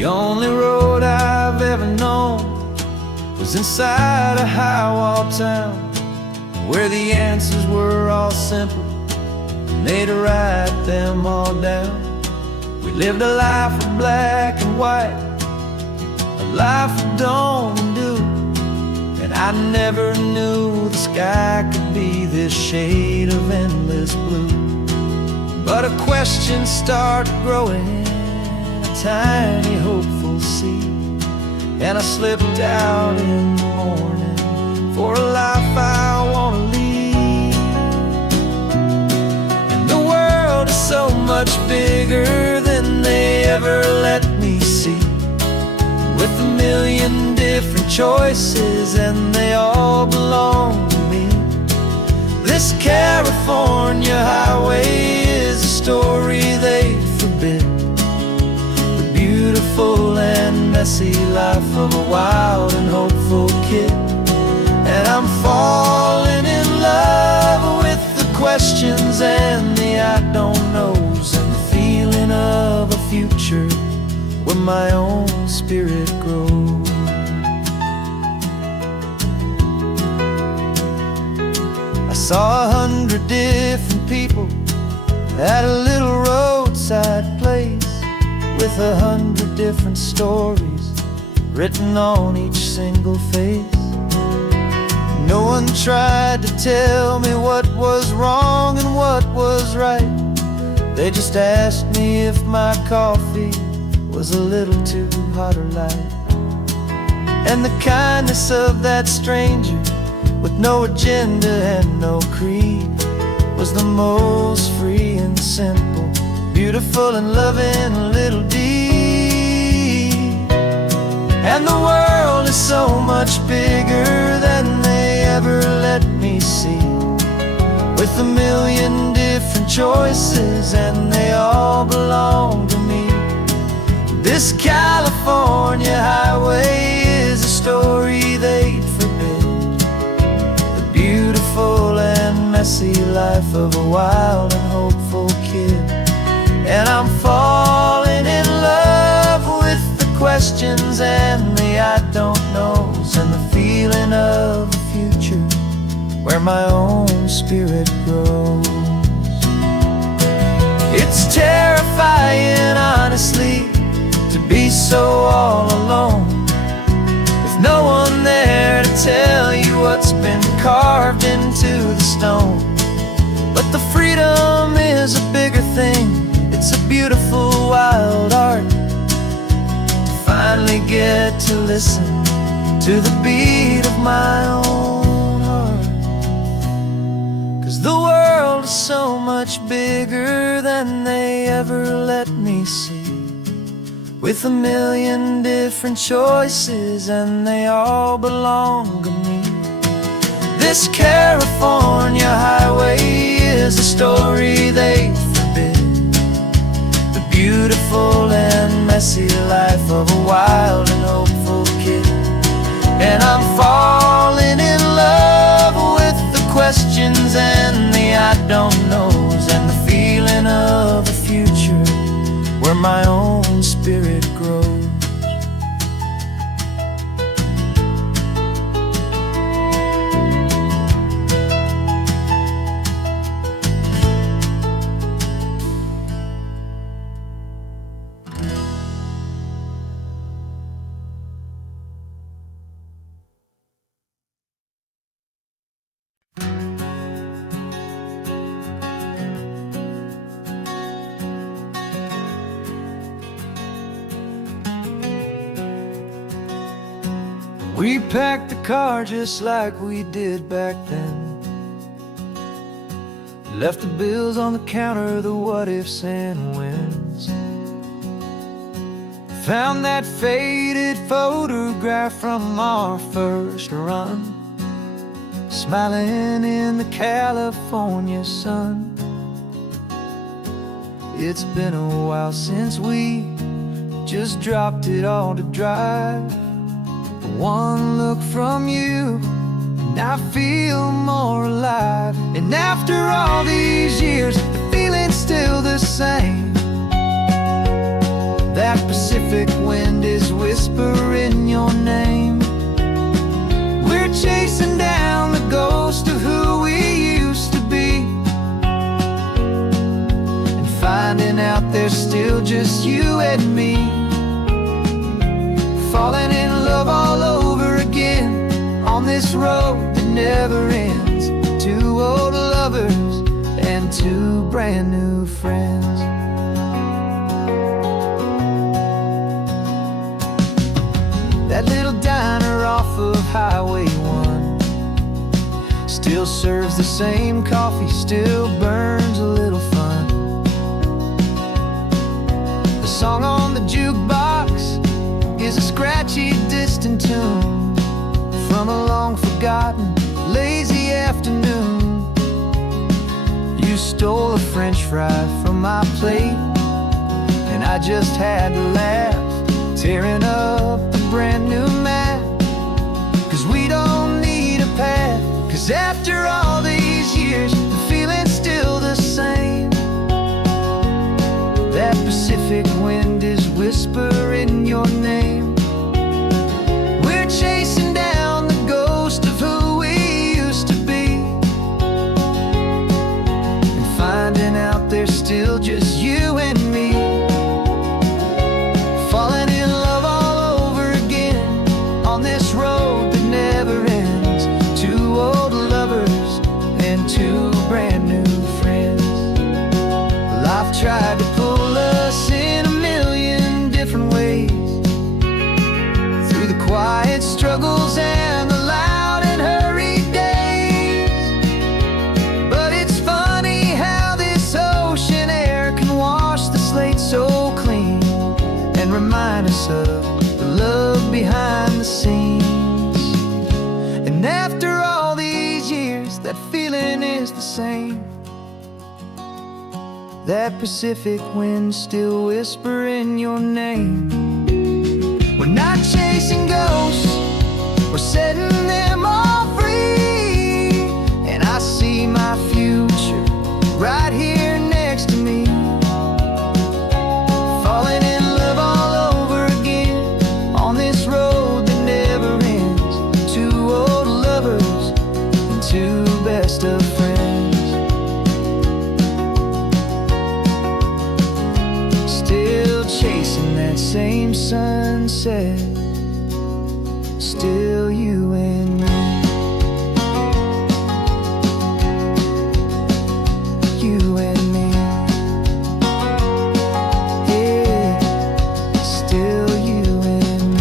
The only road I've ever known was inside a high-wall town, where the answers were all simple and they'd write them all down. We lived a life of black and white, a life of dawn and dew, and I never knew the sky could be this shade of endless blue. But a question started growing, a tiny hopeful seed, and I slipped out in the morning for a life I want to lead. And the world is so much bigger than they ever let me see, with a million different choices and they all belong to me. This California highway is a story they forbid, the beautiful and messy life of a wild and hopeful kid. And I'm falling in love with the questions and the I don't knows, and the feeling of a future where my own spirit grows. I saw 100 different people at a little roadside place, with 100 different stories written on each single face. No one tried to tell me what was wrong and what was right. They just asked me if my coffee was a little too hot or light. And the kindness of that stranger, with no agenda and no creed, was the most free and simple, beautiful and loving little deed. And the world is so much bigger than they ever let me see, with a million different choices and they all belong to me. This California highway is a story they'd forbid, the beautiful and messy life of a wild and hopeful kid. And I'm falling in love with the questions and the I don't knows, and the feeling of a future where my own spirit grows. It's terrifying, honestly, to be so all alone, with no one there to tell you what's been carved into the stone. But the freedom is a bigger thing, it's a beautiful wild art, to finally get to listen to the beat of my own heart. 'Cause the world is so much bigger than they ever let me see, with a million different choices and they all belong to me. This California highway is a story they forbid, the beautiful and messy life of a wild and hopeful kid. And I'm falling in love with the questions and the I don't knows, and the feeling of a future where my own spirit grows. We packed the car just like we did back then, left the bills on the counter, the what ifs and whens. Found that faded photograph from our first run, smiling in the California sun. It's been a while since we just dropped it all to drive. One look from you and I feel more alive. And after all these years, the feeling's still the same. That Pacific wind is whispering your name. We're chasing down the ghost of who we used to be, and finding out there's still just you and me. Falling in love all over again on this road that never ends. Two old lovers and two brand new friends. That little diner off of Highway 1 still serves the same coffee, still burns a little fun. The song on the jukebox is a scratchy, distant tune from a long-forgotten, lazy afternoon. You stole a French fry from my plate, and I just had to laugh, tearing up a brand new map. 'Cause we don't need a path, 'cause after all these years, the feeling's still the same. That Pacific wind is whispering your name. We're chasing down the ghost of who we used to be, and finding out there's still just you and me. Falling in love all over again on this road that never ends. Two old lovers and two brand new friends. Life tried to pull us in a million different ways, through the quiet struggles and the loud and hurried days. But it's funny how this ocean air can wash the slate so clean, and remind us of the love behind the scenes. And after all these years, that feeling is the same. That Pacific wind still whispering your name. We're not chasing ghosts, we're setting them all free. And I see my future right here next to me. Falling in love all over again on this road that never ends. Two old lovers and two best of friends. Still chasing that same sunset, still you and me. You and me. Yeah, still you and me.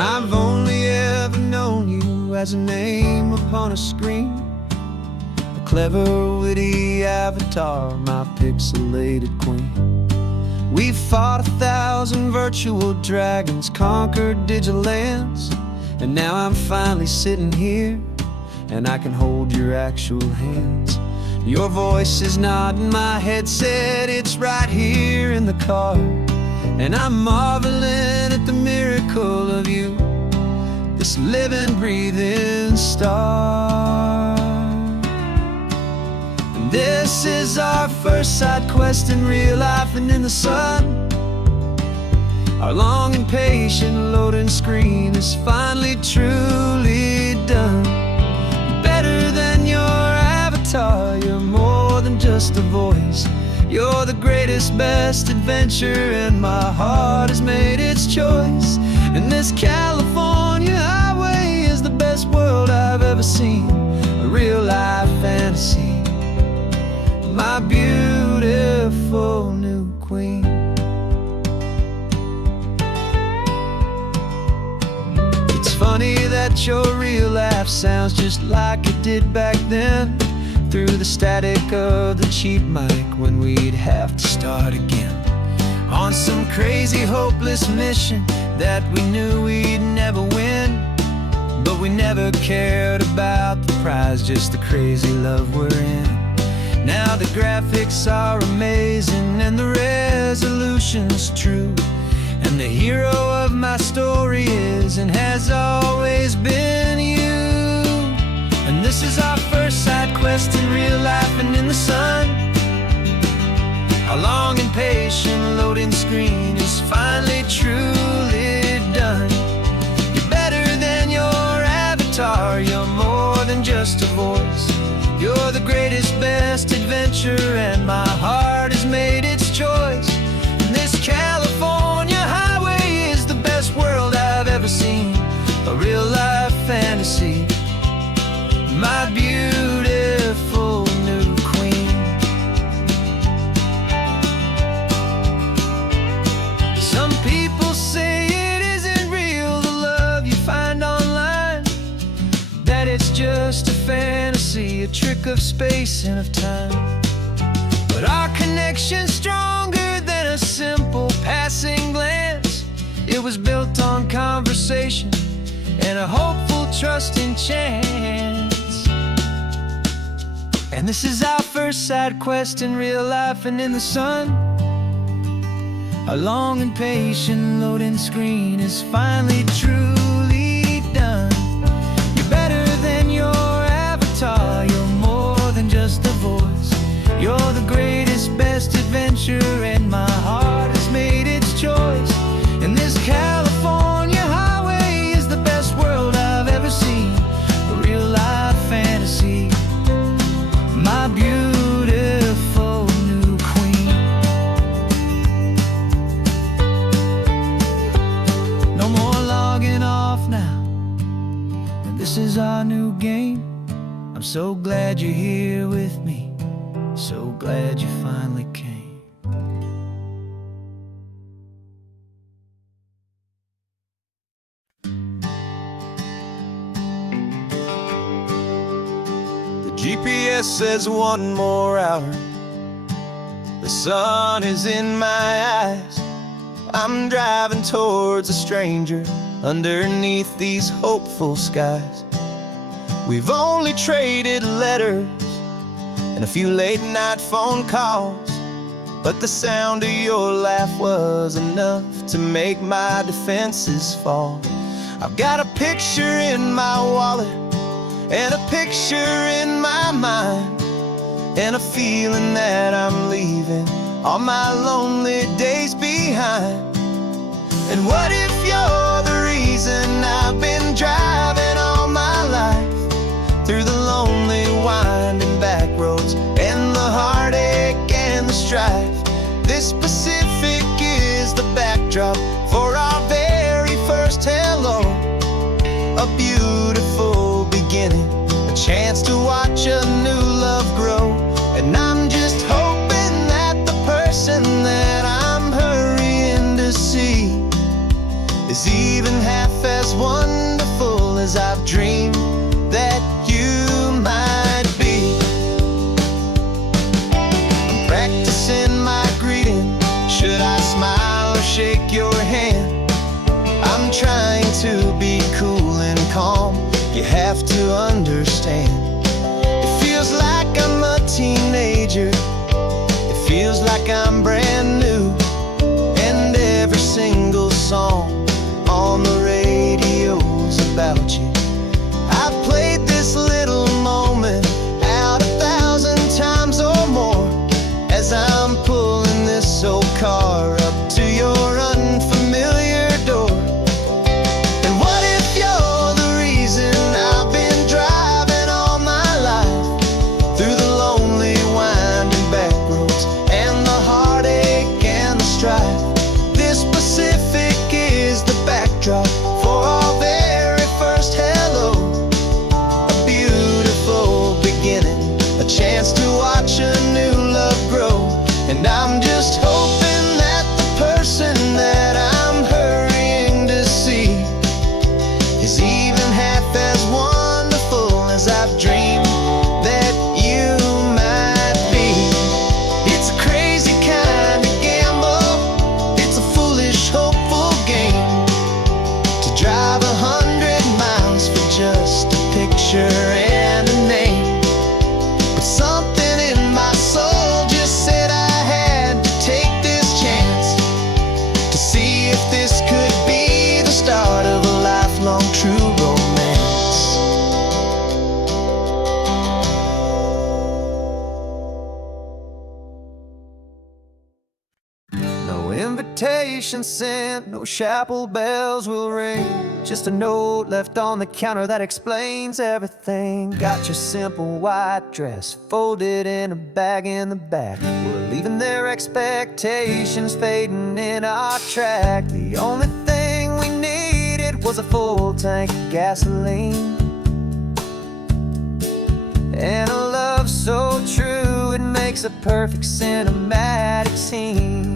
I've only ever known you as a name upon a screen, a clever, witty avatar, my pixelated queen. We fought 1,000 virtual dragons, conquered digital lands, and now I'm finally sitting here, and I can hold your actual hands. Your voice is not in my headset, it's right here in the car, and I'm marveling at the miracle of you, this living, breathing star. And this is our first side quest in real life and in the sun. Our long and patient loading screen is finally truly done. Better than your avatar, you're more than just a voice. You're the greatest, best adventure, and my heart has made its choice. And this California highway is the best world I've ever seen, a real life fantasy, my beautiful new queen. It's funny that your real life sounds just like it did back then, through the static of the cheap mic when we'd have to start again on some crazy, hopeless mission that we knew we'd never win. But we never cared about the prize, just the crazy love we're in. Now the graphics are amazing and the resolution's true, and And the hero of my story is and has always been you. And this is our first side quest in real life and in the sun. Our long and patient loading screen is finally truly done. You're better than your avatar, you're more than just a voice. You're the greatest, best adventure, and my heart has made its choice. And this California highway is the best world I've ever seen, a real-life fantasy, my beautiful new queen. Some people say it isn't real, the love you find online, that it's just a fantasy, a trick of space and of time. But our connection's stronger than a simple passing glance. It was built on conversation and a hopeful, trusting chance. And this is our first side quest in real life and in the sun. Our long and patient loading screen is finally truly done. You're better than your avatar, you're more than just a voice. You're the greatest, best adventure, and my heart has made its choice. And this California highway is the best world I've ever seen, a real-life fantasy, my beautiful new queen. No more logging off now, and this is our new game. I'm so glad you're here with me, so glad you finally came. GPS says 1 more hour. The sun is in my eyes. I'm driving towards a stranger underneath these hopeful skies. We've only traded letters and a few late night phone calls, but the sound of your laugh was enough to make my defenses fall. I've got a picture in my wallet and a picture in my mind, and a feeling that I'm leaving all my lonely days behind. And what if you're the reason I've been driving all my life, through the lonely winding back roads and the heartache and the strife? This Pacific is the backdrop for our very first hello, a beautiful beginning, a chance to watch a new love grow. And I'm just hoping that the person that I'm hurrying to see is even half as wonderful as I've dreamed that you might be. I'm practicing my greeting. Should I smile or shake your hand? I'm trying to be cool and calm. You have to understand, it feels like I'm a teenager, it feels like I'm brand new, and every single song on the radio's about you. I've played this little moment out 1,000 times or more, as I'm pulling this old car up to your unfamiliar door. And what if you're the reason I've been driving all my life, through the lonely winding back roads and the heartache and the strife? This Pacific is the backdrop for our very first hello, a beautiful beginning, a chance to watch a new love grow. And I'm just hoping that the person that I'm hurrying to see is even half as wonderful as I've dreamed that you might be. It's a crazy kind of gamble, it's a foolish, hopeful game, to drive 100 miles for just a picture and a name. But something in my invitation sent, no chapel bells will ring. Just a note left on the counter that explains everything. Got your simple white dress folded in a bag in the back. We're leaving their expectations fading in our track. The only thing we needed was a full tank of gasoline, and a love so true it makes a perfect cinematic scene.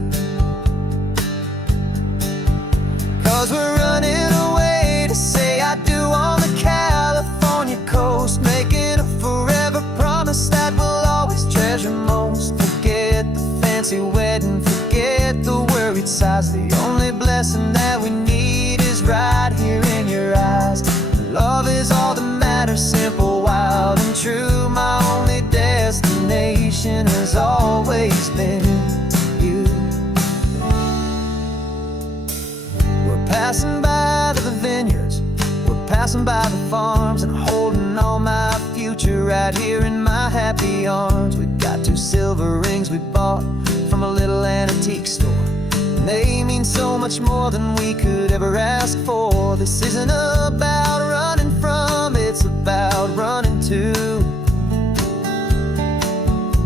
'Cause we're running away to say I do on the California coast, making a forever promise that we'll always treasure most. Forget the fancy wedding, forget the worried sighs. The only blessing that we need is right here in your eyes. Love is all that matters, simple, wild, and true. My only destination has always been you. We're passing by the vineyards, we're passing by the farms, and holding on my future right here in my happy arms. We've got 2 silver rings we bought from a little antique store, and they mean so much more than we could ever ask for. This isn't about running from, it's about running to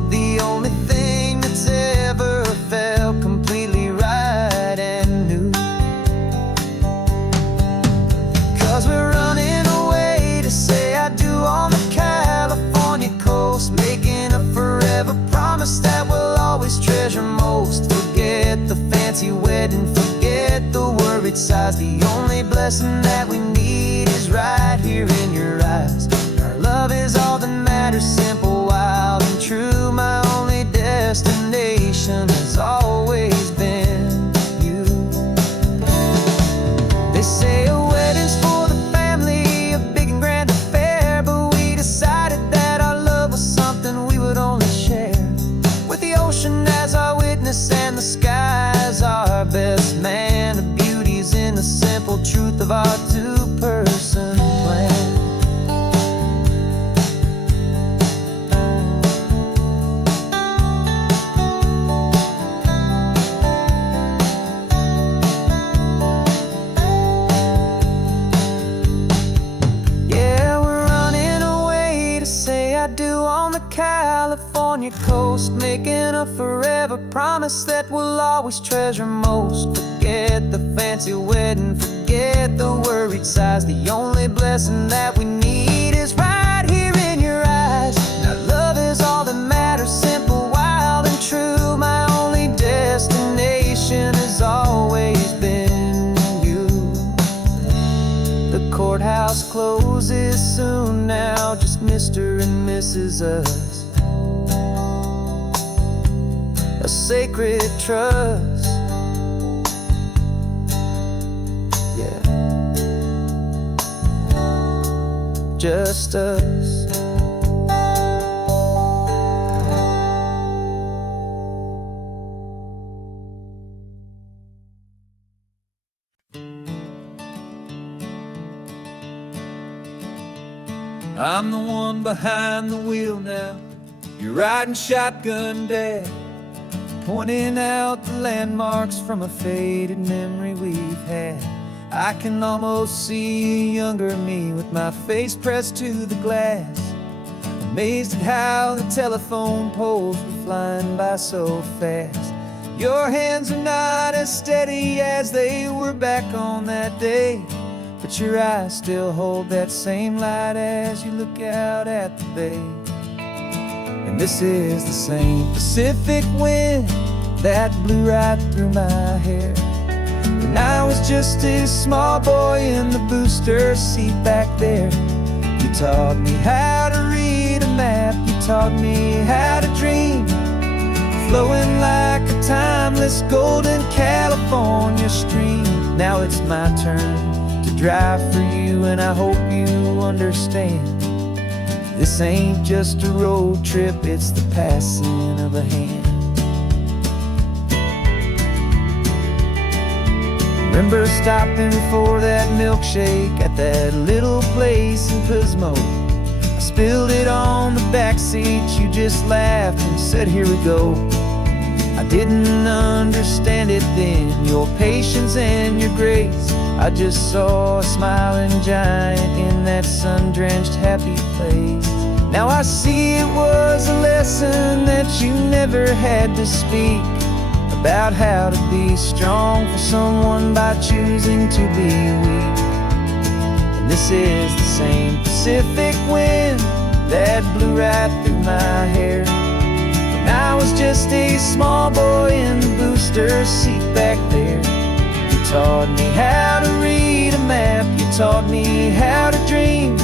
the only thing that's ever felt completely right and new. 'Cause we're running away to say I do on the California coast, making a forever promise that we'll always treasure most. Forget the fancy wedding, forget the worried sighs. The only blessing that we need is right here in your eyes. Our love is all that matters, simple, wild, and true. My only destination has always been you. They say a wedding's for the family, a big and grand affair, but we decided that our love was something we would only share with the ocean as our witness and the sky as our best man. The beauty's in the simple truth of our 2-person plan. Yeah, we're running away to say I do on the California coast, making a forever promise that we'll always treasure most. Forget the fancy wedding, forget the worried sighs. The only blessing that we need is right here in your eyes. Now love is all that matters, simple, wild, and true. My only destination has always been you. The courthouse closes soon now, just Mr. and Mrs. Us, a sacred trust. Yeah, just us. I'm the one behind the wheel now. You're riding shotgun, Dad, pointing out the landmarks from a faded memory we've had. I can almost see a younger me with my face pressed to the glass, amazed at how the telephone poles were flying by so fast. Your hands are not as steady as they were back on that day, but your eyes still hold that same light as you look out at the bay. And this is the same Pacific wind that blew right through my hair when I was just a small boy in the booster seat back there. You taught me how to read a map, you taught me how to dream, flowing like a timeless golden California stream. Now it's my turn to drive for you, and I hope you understand. This ain't just a road trip, it's the passing of a hand. Remember stopping for that milkshake at that little place in Pismo? I spilled it on the back seat, you just laughed and said, here we go. I didn't understand it then, your patience and your grace. I just saw a smiling giant in that sun-drenched happy place. Now I see it was a lesson that you never had to speak, about how to be strong for someone by choosing to be weak. And this is the same Pacific wind that blew right through my hair when I was just a small boy in the booster seat back there. You taught me how to read a map, you taught me how to dream,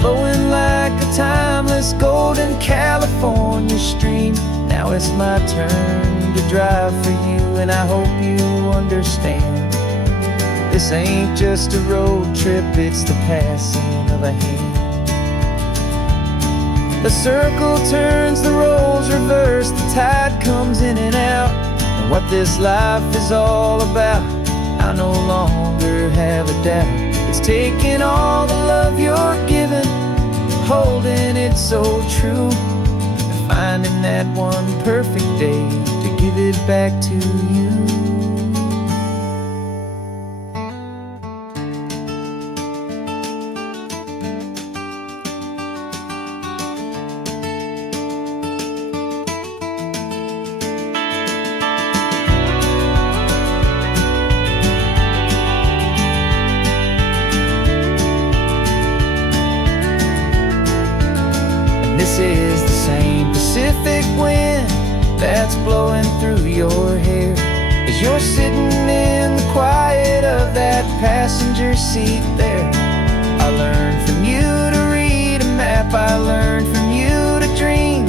flowing like a timeless golden California stream. Now it's my turn to drive for you, and I hope you understand. This ain't just a road trip, it's the passing of a hand. The circle turns, the roles reverse, the tide comes in and out. And what this life is all about, I no longer have a doubt. It's taking all the love you're giving, holding it so true, and finding that one perfect day to give it back to you. This is the same Pacific wind that's blowing through your hair as you're sitting in the quiet of that passenger seat there. I learned from you to read a map, I learned from you to dream,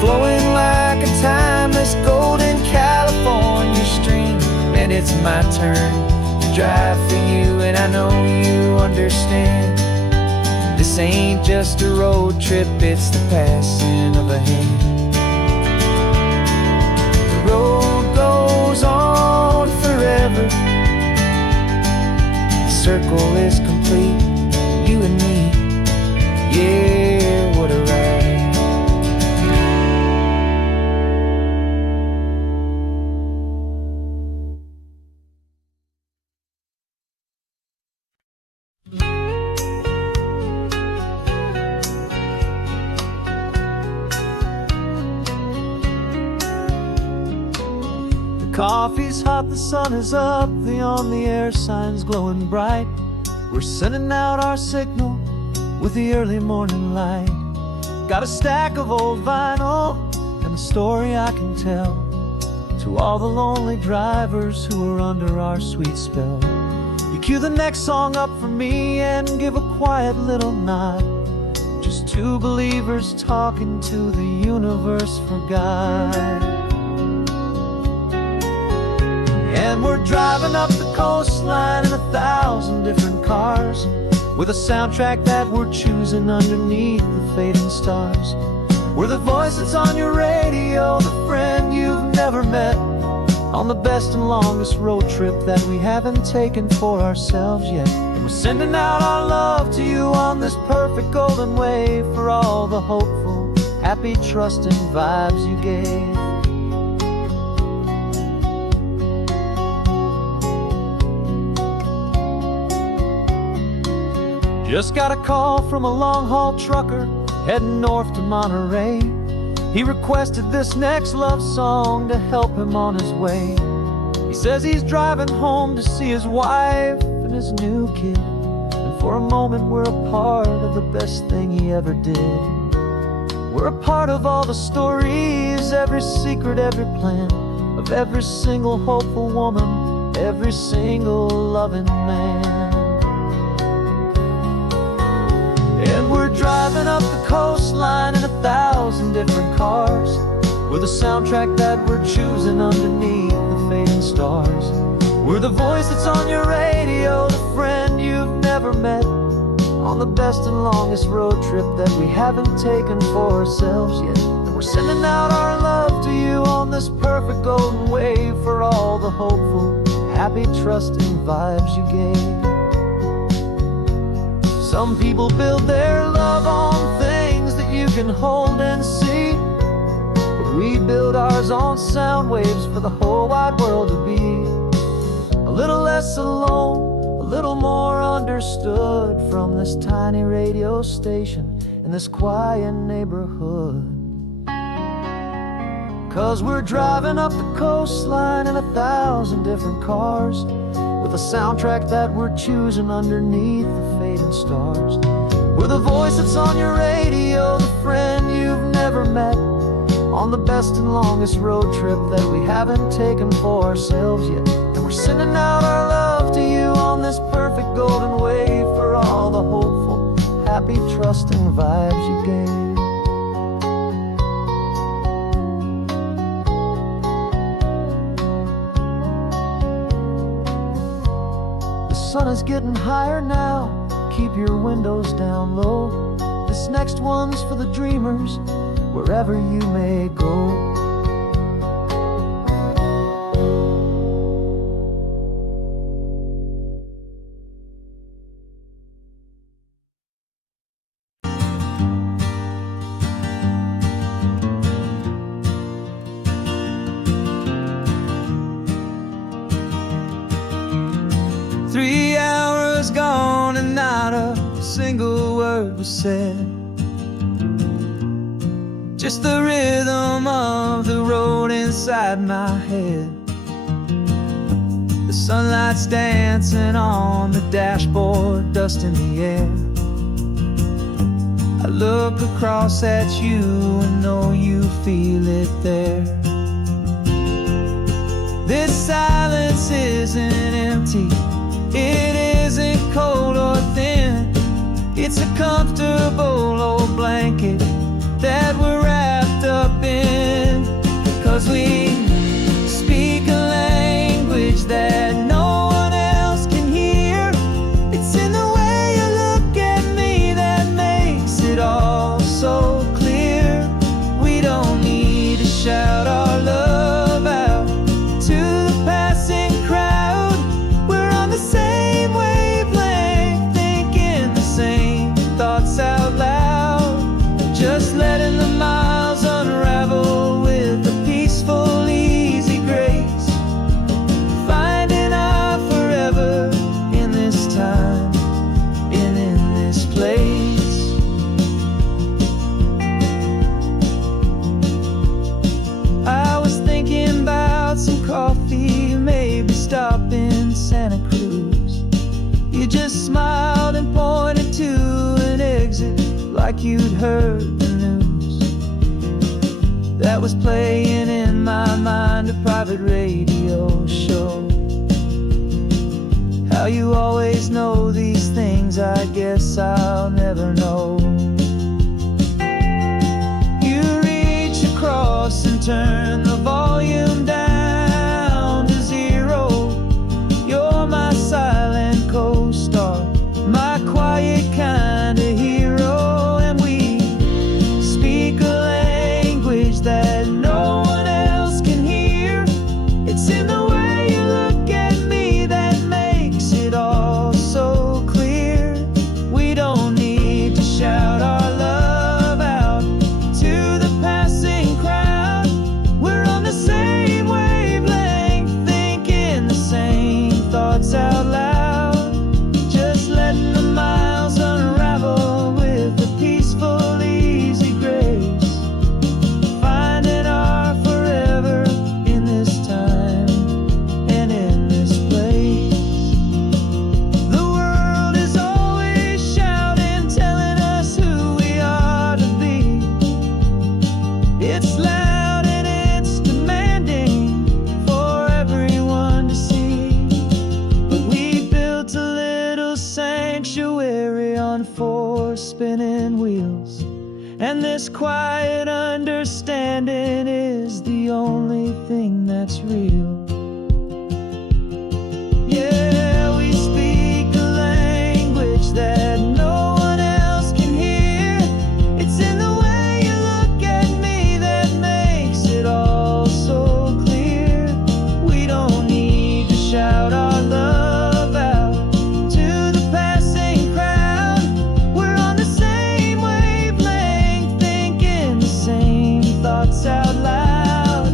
flowing like a timeless golden California stream. And it's my turn to drive for you, and I know you understand. This ain't just a road trip, it's the passing of a hand. The road goes on forever, the circle is complete, you and me, yeah, what a ride. Coffee's hot, the sun is up, the on-the-air sign's glowing bright. We're sending out our signal with the early morning light. Got a stack of old vinyl and a story I can tell to all the lonely drivers who are under our sweet spell. You cue the next song up for me and give a quiet little nod. Just two believers talking to the universe for God. And we're driving up the coastline in 1,000 different cars, with a soundtrack that we're choosing underneath the fading stars. We're the voice that's on your radio, the friend you've never met, on the best and longest road trip that we haven't taken for ourselves yet. And we're sending out our love to you on this perfect golden wave, for all the hopeful, happy, trusting vibes you gave. Just got a call from a long-haul trucker heading north to Monterey. He requested this next love song to help him on his way. He says he's driving home to see his wife and his new kid, and for a moment we're a part of the best thing he ever did. We're a part of all the stories, every secret, every plan, of every single hopeful woman, every single loving man. And we're driving up the coastline in 1,000 different cars, with a soundtrack that we're choosing underneath the fading stars. We're the voice that's on your radio, the friend you've never met, on the best and longest road trip that we haven't taken for ourselves yet. And we're sending out our love to you on this perfect golden wave, for all the hopeful, happy, trusting vibes you gave. Some people build their love on things that you can hold and see, but we build ours on sound waves for the whole wide world to be a little less alone, a little more understood from this tiny radio station in this quiet neighborhood. 'Cause we're driving up the coastline in 1,000 different cars, with a soundtrack that we're choosing underneath the fading stars. We're the voice that's on your radio, the friend you've never met, on the best and longest road trip that we haven't taken for ourselves yet. And we're sending out our love to you on this perfect golden wave for all the hopeful, happy, trusting vibes you gave. The sun is getting higher now, keep your windows down low. This next one's for the dreamers, wherever you may go. 3 hours gone and not a single word was said. Just the rhythm of the road inside my head. The sunlight's dancing on the dashboard, dust in the air. I look across at you and know you feel it there. This silence isn't empty, it isn't cold or thin. It's a comfortable old blanket that we're wrapped up in. 'Cause we speak a language that no one else can hear. It's in the way you look at me that makes it all so clear. We don't need to shout our love out to the passing crowd. We're on the same wavelength, thinking the same thoughts out loud. Just letting the miles unravel with a peaceful, easy grace. Finding our forever in this time and in this place. I was thinking about some coffee, maybe stop in Santa Cruz. You just smiled and pointed to an exit like you'd heard the news. That was playing in my mind, a private radio show. How you always know these things, I guess I'll never know. You reach across and turn the volume down to 0. You're my silent co-star, my quiet kind of hero. And we speak a language that no one else can hear. It's in the way you look at me that makes it all so clear. We don't need to shout our love out to the passing crowd. We're on the same wavelength, thinking the same thoughts out loud. Just letting the miles unravel with a peaceful, easy grace. Finding our forever in this time and in this place. The world is always shouting, telling us who we are to be. It's loud and it's demanding for everyone to see. But we built a little sanctuary on 4 spinning wheels, and this quiet understanding is the only thing that's real. Yeah, we speak a language that no one else can hear. It's in the way you look at me that makes it all so clear. We don't need to shout our love out to the passing crowd. We're on the same wavelength, thinking the same thoughts out loud.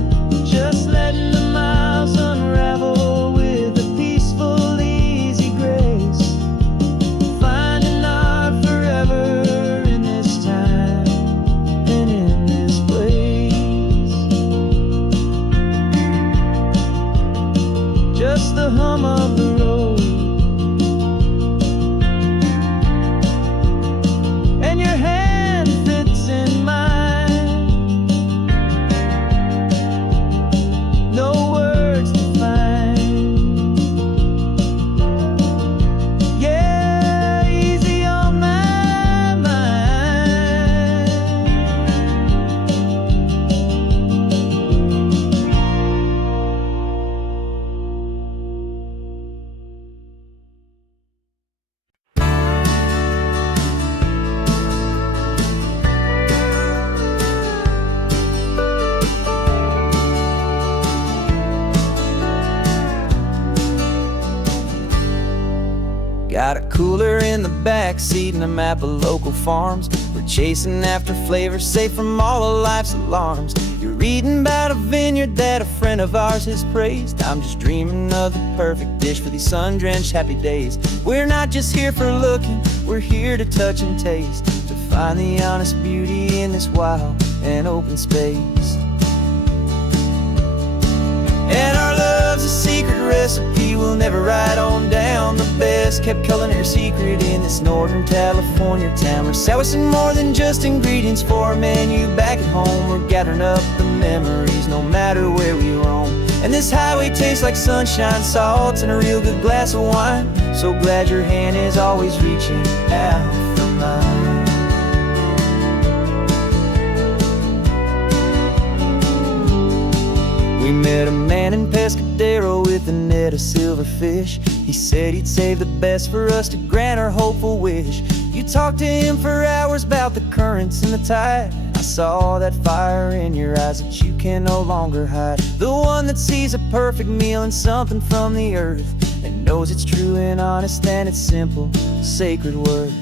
backseat in a map of local farms. We're chasing after flavor safe from all of life's alarms. You're reading about a vineyard that a friend of ours has praised. I'm just dreaming of the perfect dish for these sun-drenched happy days. We're not just here for looking, we're here to touch and taste, to find the honest beauty in this wild and open space. And our love's a secret recipe we'll never write on down. The best kept culinary secret in this Northern California town. We're sourcing more than just ingredients for a menu back at home. We're gathering up the memories no matter where we roam. And this highway tastes like sunshine, salt, and a real good glass of wine. So glad your hand is always reaching out for mine. We met a man in Pescadero with a net of silverfish. He said he'd save the best for us to grant our hopeful wish. You talked to him for hours about the currents and the tide. I saw that fire in your eyes that you can no longer hide. The one that sees a perfect meal in something from the earth, and knows it's true and honest and it's simple, sacred worth.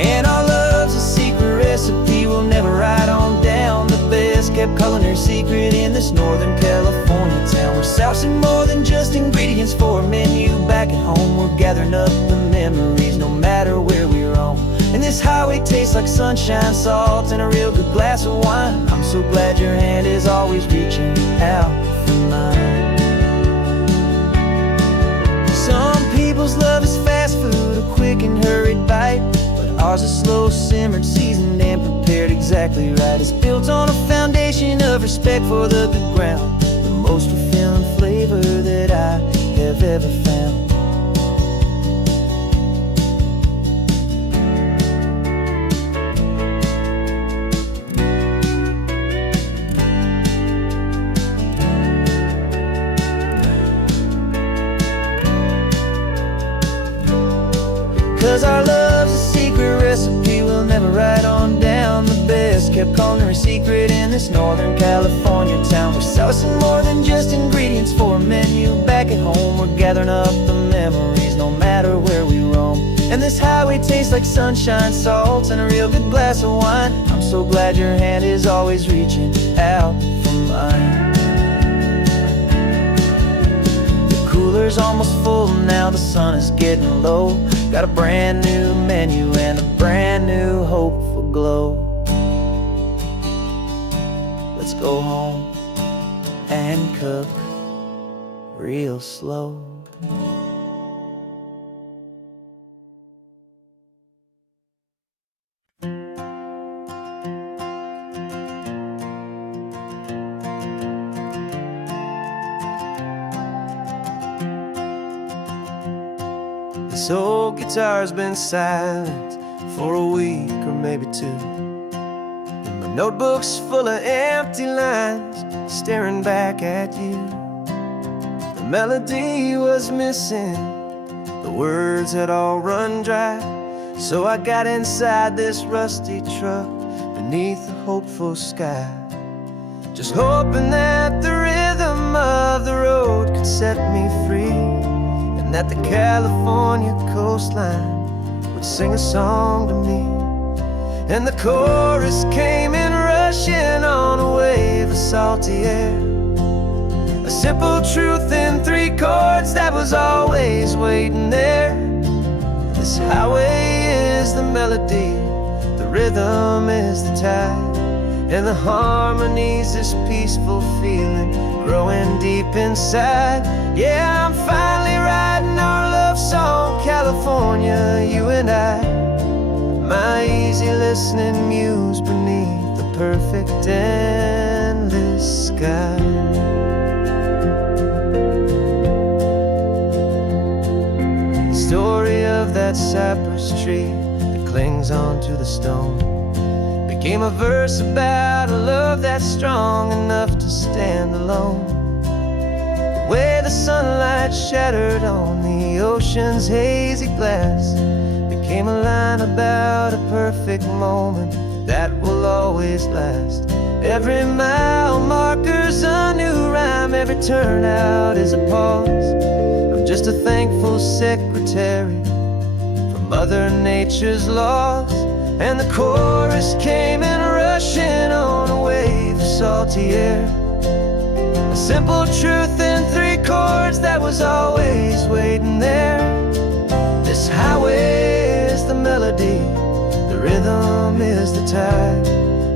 And our love's a secret recipe we'll never write on down. The best kept culinary secret in this Northern California town. We're sourcing more than just ingredients for a menu back at home. We're gathering up the memories no matter where we roam. And this highway tastes like sunshine, salt, and a real good glass of wine. I'm so glad your hand is always reaching out for mine. Some people's love is fast food, a quick and hurried bite. Ours is slow simmered, seasoned and prepared exactly right. It's built on a foundation of respect for the good ground, the most fulfilling flavor that I have ever found. 'Cause our love's a secret recipe we'll never write on down. The best kept culinary secret in this Northern California town. We're sourcing more than just ingredients for a menu back at home. We're gathering up the memories no matter where we roam. And this highway tastes like sunshine, salt, and a real good glass of wine. I'm so glad your hand is always reaching out for mine. The cooler's almost full now, the sun is getting low. Got a brand new menu and a brand new hopeful glow. Let's go home and cook real slow. This old guitar's been silent for a week or maybe two, and my notebook's full of empty lines staring back at you. The melody was missing, the words had all run dry. So I got inside this rusty truck beneath a hopeful sky, just hoping that the rhythm of the road could set me free, that the California coastline would sing a song to me. And the chorus came in rushing on a wave of salty air, a simple truth in 3 chords that was always waiting there. This highway is the melody, the rhythm is the tide, and the harmony's this peaceful feeling growing deep inside. Yeah, I'm finally writing our love song, California, you and I. My easy listening muse beneath the perfect endless sky. The story of that cypress tree that clings onto the stone became a verse about a love that's strong enough to stand alone. The way the sunlight shattered on the ocean's hazy glass became a line about a perfect moment that will always last. Every mile marker's a new rhyme, every turnout is a pause. I'm just a thankful secretary for Mother Nature's laws. And the chorus came in rushing on a wave of salty air. A simple truth in 3 chords that was always waiting there. This highway is the melody, the rhythm is the tide,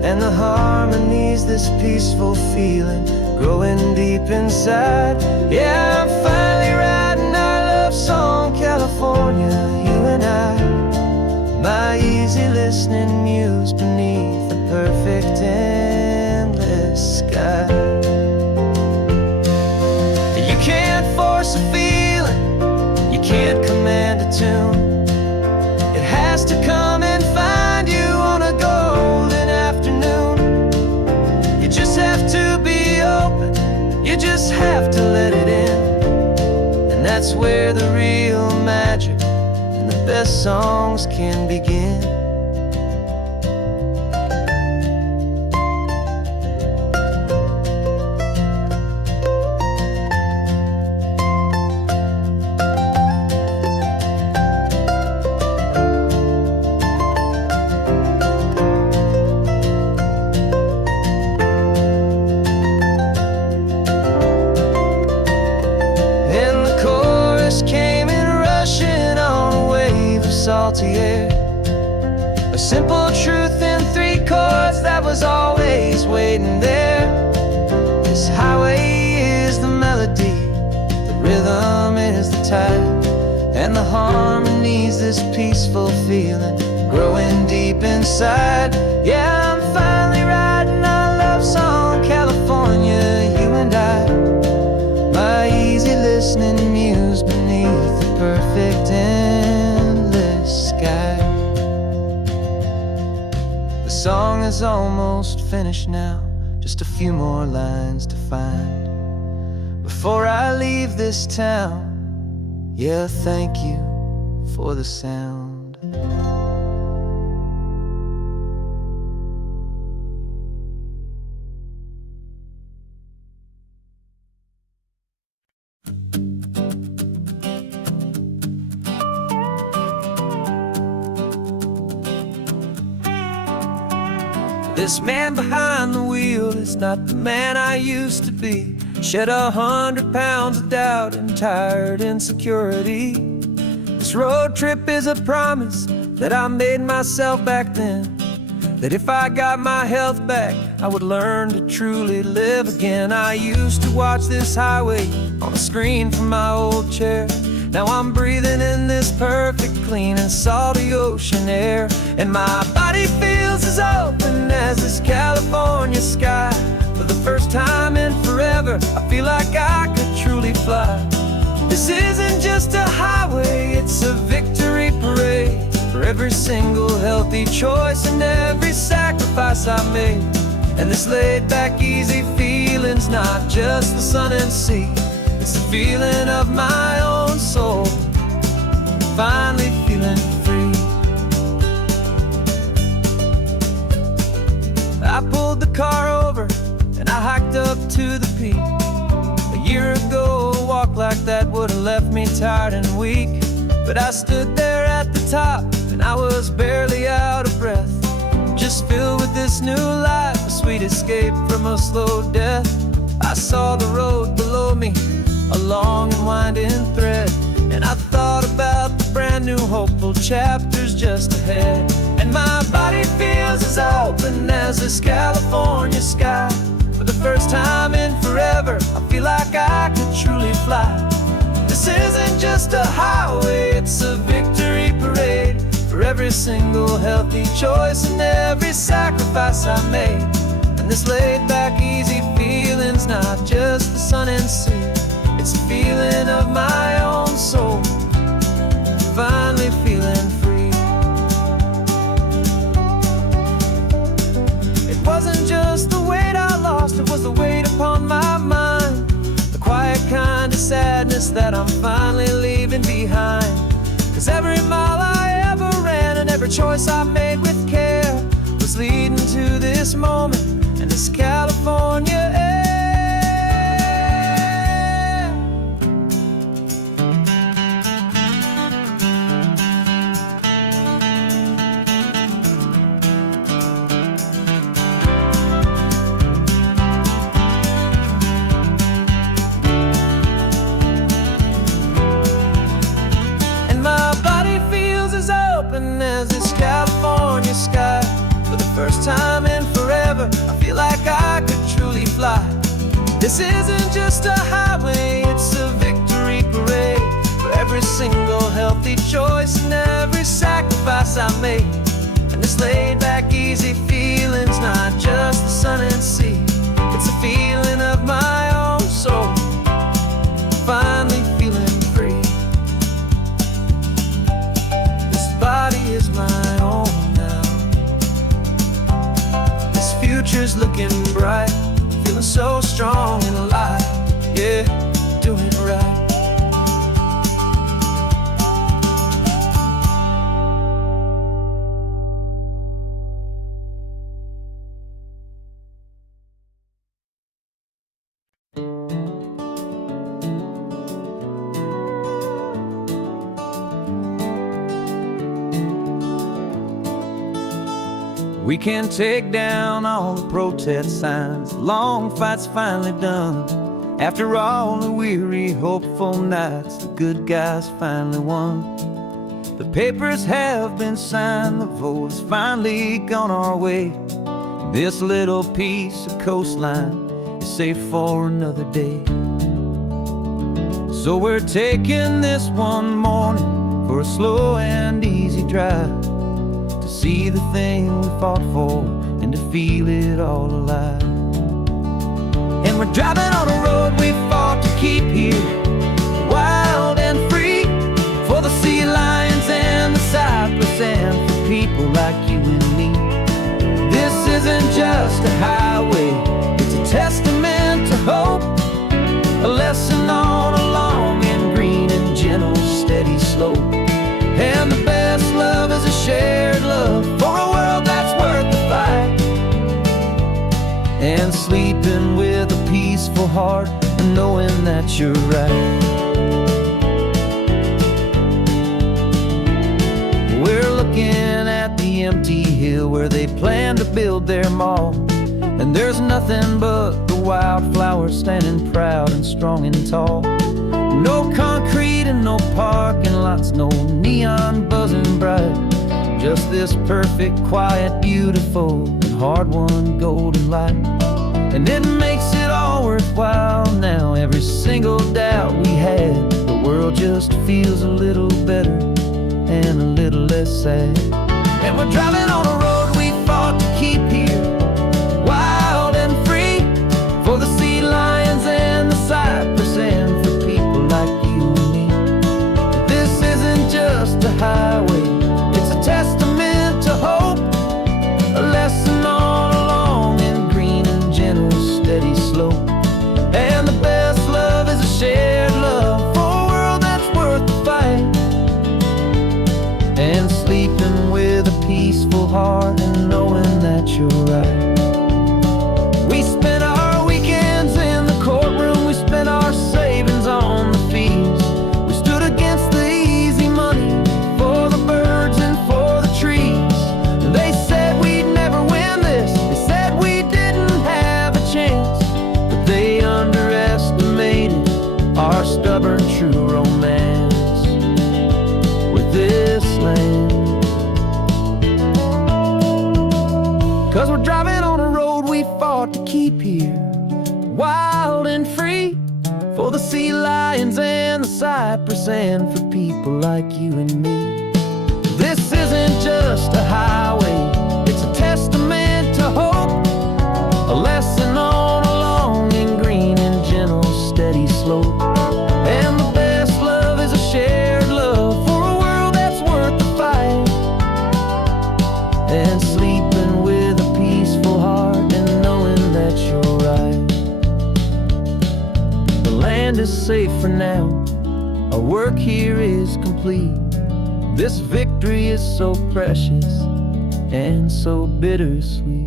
and the harmony's this peaceful feeling growing deep inside. Yeah, I'm finally writing our love song, California, you and I. My easy listening muse beneath the perfect endless sky. You can't force a feeling, you can't command a tune. It has to come and find you on a golden afternoon. You just have to be open, you just have to let it in. And that's where the real magic and the best songs can begin. Salty air, a simple truth in 3 chords that was always waiting there. This highway is the melody, the rhythm is the tide, and the harmony's this peaceful feeling growing deep inside. Yeah, I'm finally writing our love song, California, you and I. My easy listening muse beneath the perfect sky. The song is almost finished now, just a few more lines to find before I leave this town. Yeah, thank you for the sound. This man behind the wheel is not the man I used to be. Shed 100 pounds of doubt and tired insecurity. This road trip is a promise that I made myself back then, that if I got my health back, I would learn to truly live again. I used to watch this highway on a screen from my old chair. Now I'm breathing in this perfect, clean and salty ocean air. And my body feels as open as this California sky. For the first time in forever, I feel like I could truly fly. This isn't just a highway, it's a victory parade for every single healthy choice and every sacrifice I made. And this laid back, easy feeling's not just the sun and sea, it's the feeling of my own soul, finally feeling free. I pulled the car over and I hiked up to the peak. A year ago, a walk like that would have left me tired and weak. But I stood there at the top and I was barely out of breath, just filled with this new life, a sweet escape from a slow death. I saw the road below me, a long and winding thread, and I thought about the brand new hopeful chapters just ahead. And my body feels as open as this California sky. For the first time in forever, I feel like I could truly fly. This isn't just a highway, it's a victory parade for every single healthy choice and every sacrifice I made. And this laid back, easy feeling's not just the sun and sea, it's the feeling of my own soul, finally feeling free. It wasn't just the weight I lost, it was the weight upon my mind, the quiet kind of sadness that I'm finally leaving behind. 'Cause every mile I ever ran and every choice I made with care was leading to this moment and this California air. This isn't just a highway, it's a victory parade for every single healthy choice and every sacrifice I made. And this laid back, easy feeling's not just the sun and sea, it's a feeling of my own soul, finally feeling free. This body is my own now. This future's looking bright, feeling so strong and alive. Yeah, doing it right. We can take down all the protest signs, long fight's finally done. After all the weary, hopeful nights, the good guys finally won. The papers have been signed, the vote has finally gone our way. This little piece of coastline is safe for another day. So we're taking this one morning for a slow and easy drive, to see the thing we fought for and to feel it all alive. And we're driving on a road we fought to keep here, wild and free, for the sea lions and the cypress and for people like you and me. This isn't just a highway, it's a testament to hope, a lesson on a long and green and gentle steady slope. And the best love is a shared love for a world that's worth the fight, and sleeping with a peaceful heart and knowing that you're right. We're looking at the empty hill where they plan to build their mall, and there's nothing but the wildflowers standing proud and strong and tall. No concrete and no parking lots, no neon buzzing bright, just this perfect, quiet, beautiful, and hard-won golden light. And it makes it all worthwhile now, every single doubt we had. The world just feels a little better and a little less sad. And we're driving on a road we fought to keep here, wild and free, for the sea lions and the cypress and for people like you and me. This isn't just a highway, it's a testament to hope, a lesson on a long and green and gentle steady slope. And the best love is a shared love for a world that's worth the fight, and sleeping with a peaceful heart and knowing that you're right. We spent our weekends in the courtroom, we spent our savings on the fees. We stood against the easy money for the birds and for the trees. And they said we'd never win this, they said we didn't have a chance, but they underestimated our stubborn true romance with this land. 'Cause we're driving on a road we fought to keep here, wild and free, for the sea lions and the cypress and for people like you and me. This isn't just a highway, it's a testament to hope, a lesson on a long and green and gentle steady slope. And the best love is a shared love for a world that's worth the fight, and sleeping with a peaceful heart and knowing that you're right. The land is safe for now, our work here is complete. This victory is so precious and so bittersweet.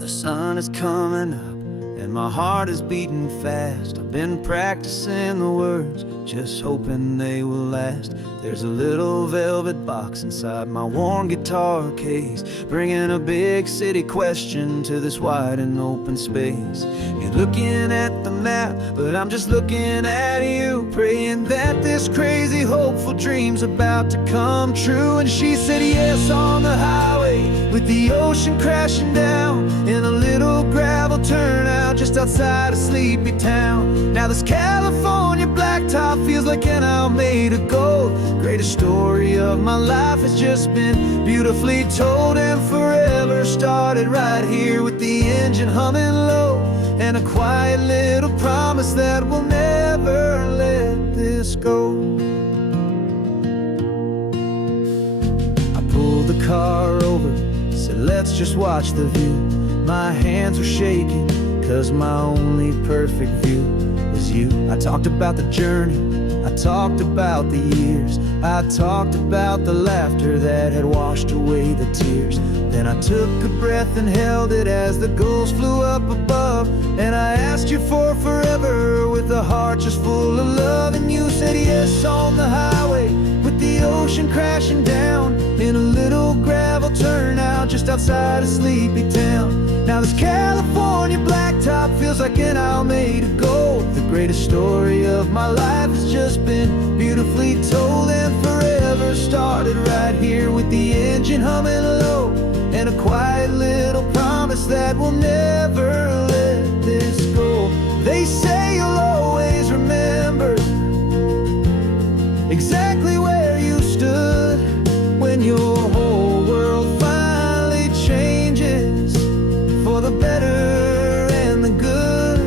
The sun is coming up, and my heart is beating fast. I've been practicing the words, just hoping they will last. There's a little velvet box inside my worn guitar case, bringing a big city question to this wide and open space. You're looking at the map, but I'm just looking at you, praying that this crazy hopeful dream's about to come true. And she said yes on the highway, with the ocean crashing down, in a little gravel turnout just outside of Sleepy Town. Now this California blacktop feels like an owl made of gold. Greatest story of my life has just been beautifully told, and forever started right here with the engine humming low, and a quiet little promise that we'll never let this go. I pulled the car over, said let's just watch the view. My hands were shaking, cause my only perfect view was you. I talked about the journey, I talked about the years, I talked about the laughter that had washed away the tears. Then I took a breath and held it as the gulls flew up above, and I asked you for forever with a heart just full of love. And you said yes on the highway, with the ocean crashing down, in a little gravel turnout just outside of Sleepy Town. Now this California blacktop feels like an owl made of gold. The greatest story of my life has just been beautifully told, and forever started right here with the engine humming low, and a quiet little promise that we'll never let this go. They say you'll always remember exactly where you stood when your whole world finally changes for the better and the good.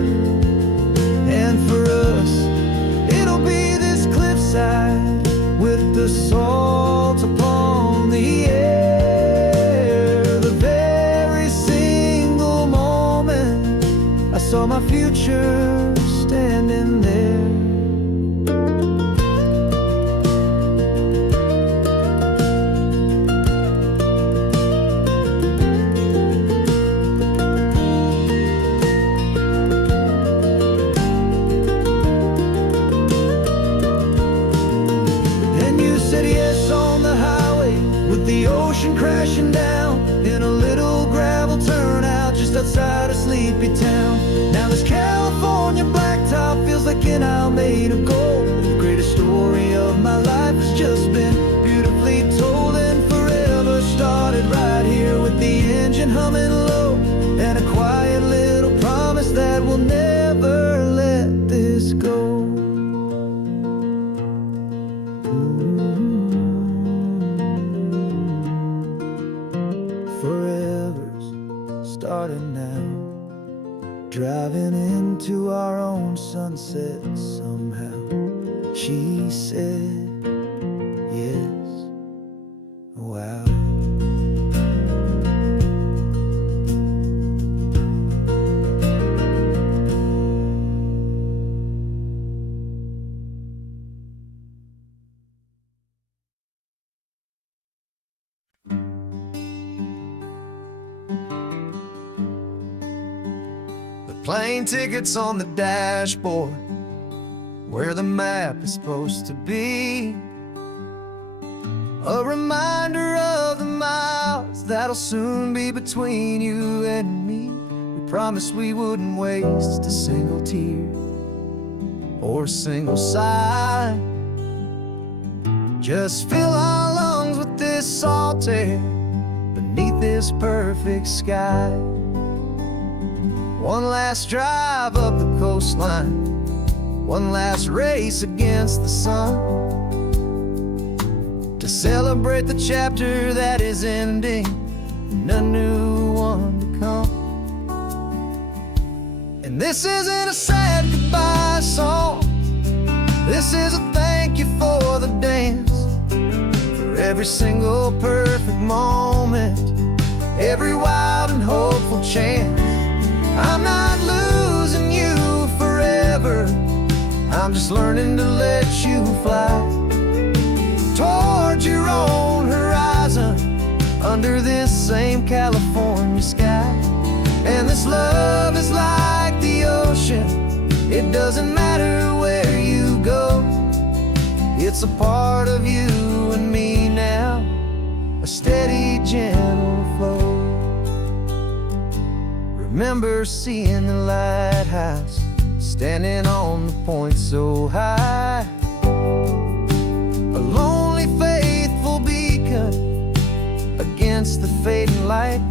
And for us, it'll be this cliffside with the salt upon the air. The very single moment I saw my future standing there. Crashing down in a little gravel turnout just outside of Sleepy Town. Now this California blacktop feels like an owl made of gold. The greatest story of my life has just been beautifully told, and forever started right here with the engine humming low, and a quiet little promise that we'll never let this go. Forever's started now, driving into our own sunset somehow. She said yes, wow. Plane tickets on the dashboard, where the map is supposed to be. A reminder of the miles that'll soon be between you and me. We promised we wouldn't waste a single tear or a single sigh. Just fill our lungs with this salt air beneath this perfect sky. One last drive up the coastline, one last race against the sun, to celebrate the chapter that is ending and a new one to come. And this isn't a sad goodbye song, this is a thank you for the dance, for every single perfect moment, every wild and hopeful chance. I'm not losing you forever, I'm just learning to let you fly towards your own horizon, under this same California sky. And this love is like the It doesn't matter where you go, it's a part of you and me now, a steady, gentle flow. Remember seeing the lighthouse, standing on the point so high, a lonely, faithful beacon against the fading light.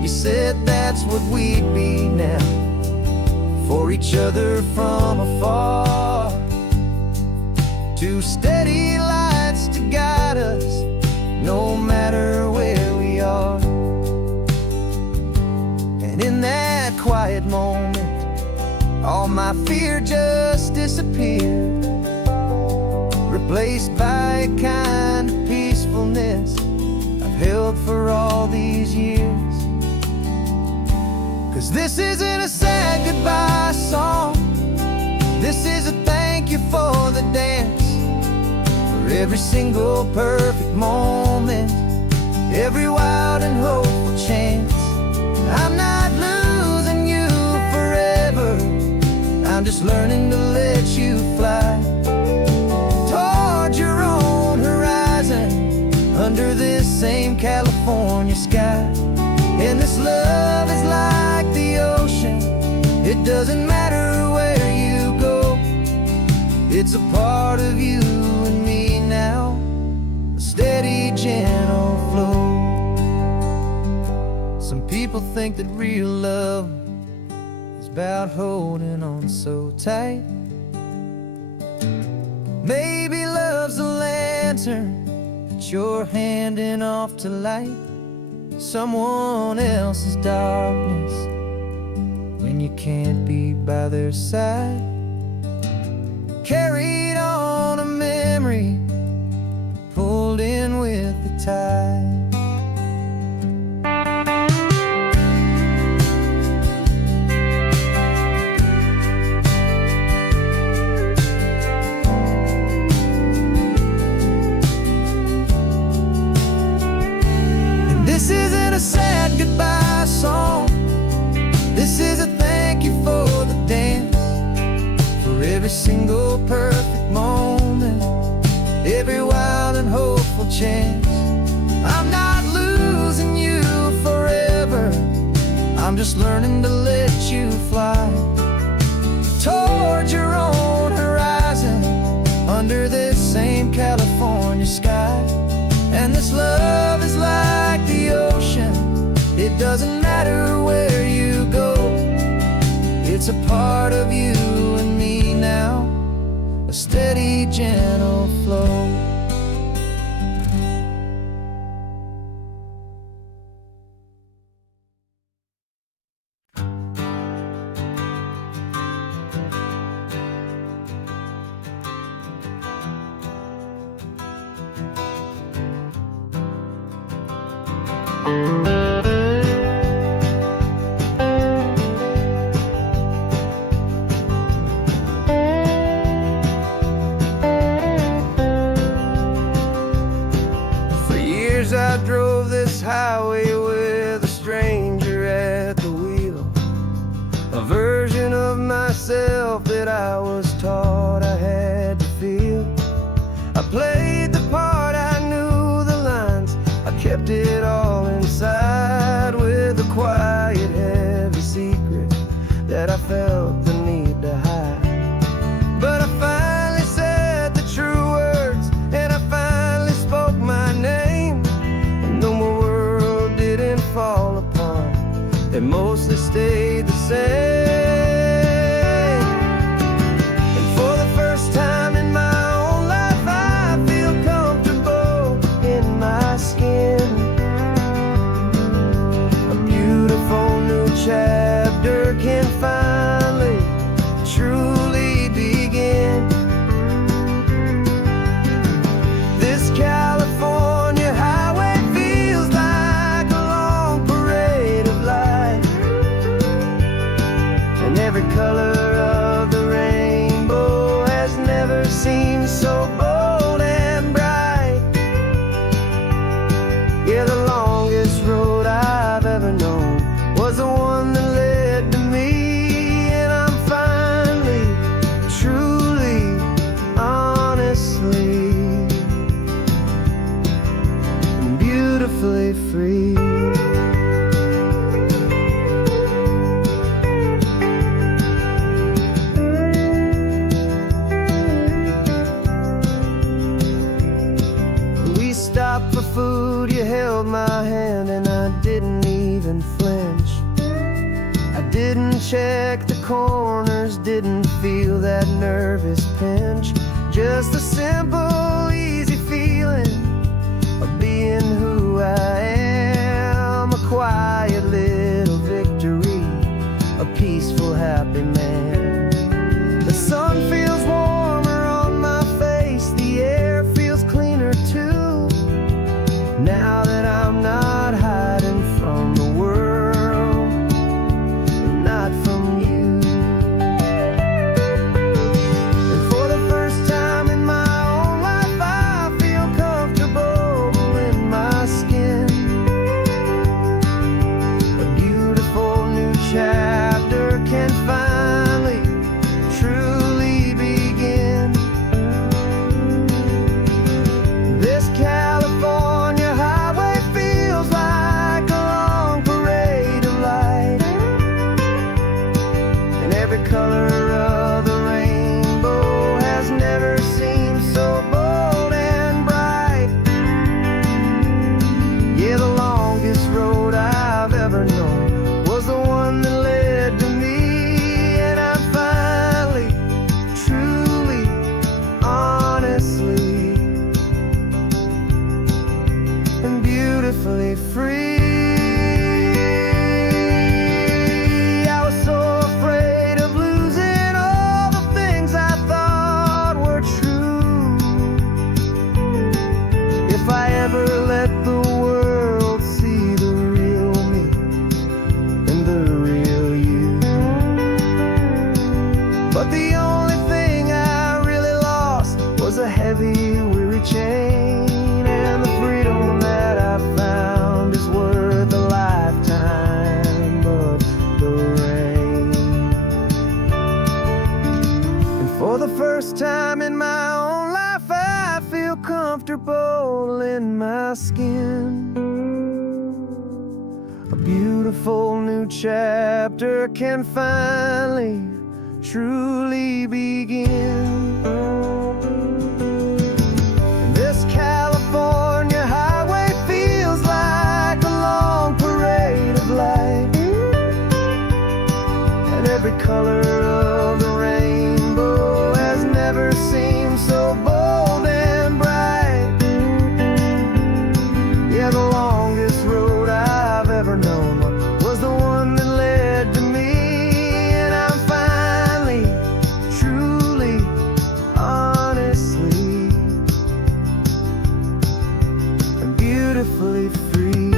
You said that's what we'd be now, for each other from afar. Two steady lights to guide us, no matter where we are. And in that quiet moment, all my fear just disappeared, replaced by a kind of peacefulness I've held for all these years. 'Cause this isn't a sad goodbye song, this is a thank you for the dance, for every single perfect moment, every wild and hopeful chance. I'm not losing you forever, I'm just learning to let you fly toward your own horizon, under this same California sky. And this love is like the ocean, it doesn't matter where you go, it's a part of you and me now, a steady, gentle flow. Some people think that real love is about holding on so tight. Maybe love's a lantern that you're handing off to light someone else's darkness when you can't be by their side. Carried on a memory, pulled in with the tide. This isn't a sad goodbye song, this is a thank you for the dance, for every single perfect moment, every wild and hopeful chance. I'm not losing you forever, I'm just learning to let you fly toward your own horizon, under this same California sky. And this love is like the ocean, it doesn't matter where you go, it's a part of you and me now, a steady, gentle flow. For years I drove this highway with a stranger at the wheel, a version of myself that I was taught I had to feel. I played the part, I knew the lines, I kept it all inside with a quiet, heavy secret that I felt the need to hide. But I finally said the true words, and I finally spoke my name, and though my world didn't fall apart, it mostly stayed the same. And for the first time in my own life, I feel comfortable in my skin. A beautiful new chapter can finally truly begin. This California highway feels like a long parade of light, and every color of the rainbow has never seemed so bold and bright. Yeah, the longest road I've ever known was the one that led to me, and I'm finally check the corners, didn't feel that nervous pinch. Just a simple, easy feeling of being who I am. A quiet little victory, a peaceful, happy man. The sun feels warmer on my face, the air feels cleaner too. Now that I'm not hiding from the world, and not from you. And for the first time in my own life, I feel comfortable in my skin. A beautiful new chapter can finally, truly begin. This California highway feels like a long parade of light, and every color of the rainbow has never seemed so bold and bright. Yeah, the longest road I've ever known was the one that led to me, and I'm finally, truly, honestly, and beautifully free. I was so afraid of losing all the things I thought were true. If I ever let the world see the real me and the real you. But the only thing I really lost was a heavy, weary chain, and the freedom that I found is worth a lifetime of the rain. And for the first time in my own life, I feel comfortable in my skin. A beautiful new chapter can finally, truly begin. This California highway feels like a long parade of light, and every color of the rainbow has never seemed so bold and bright. Yeah, the longest road I've ever known was the one that led to me, and I'm finally, truly, honestly, and beautifully free.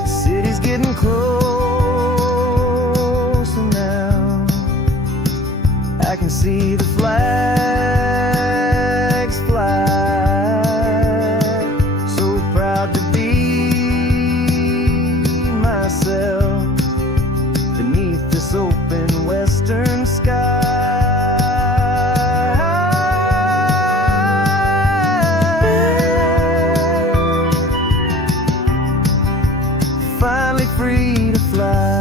The city's getting closer now. I can see the flags fly. So proud to be myself beneath this open western sky. Finally free to fly.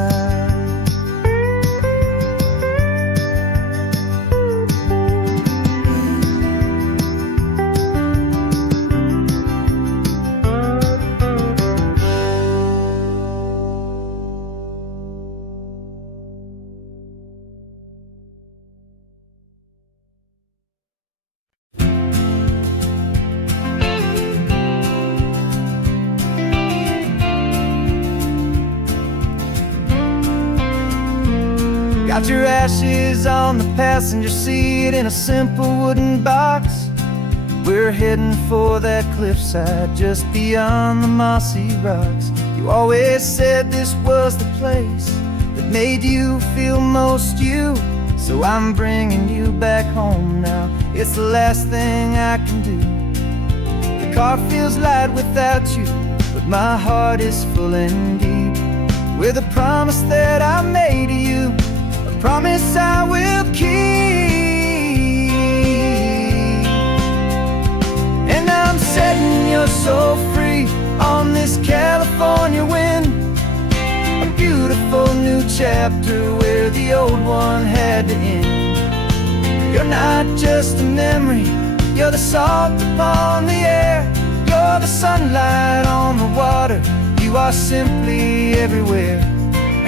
Got your ashes on the passenger seat in a simple wooden box. We're heading for that cliffside just beyond the mossy rocks. You always said this was the place that made you feel most you. So I'm bringing you back home now. It's the last thing I can do. The car feels light without you, but my heart is full and deep with a promise that I made to you. Promise I will keep. And I'm setting your soul free on this California wind. A beautiful new chapter where the old one had to end. You're not just a memory, you're the salt upon the air. You're the sunlight on the water. You are simply everywhere,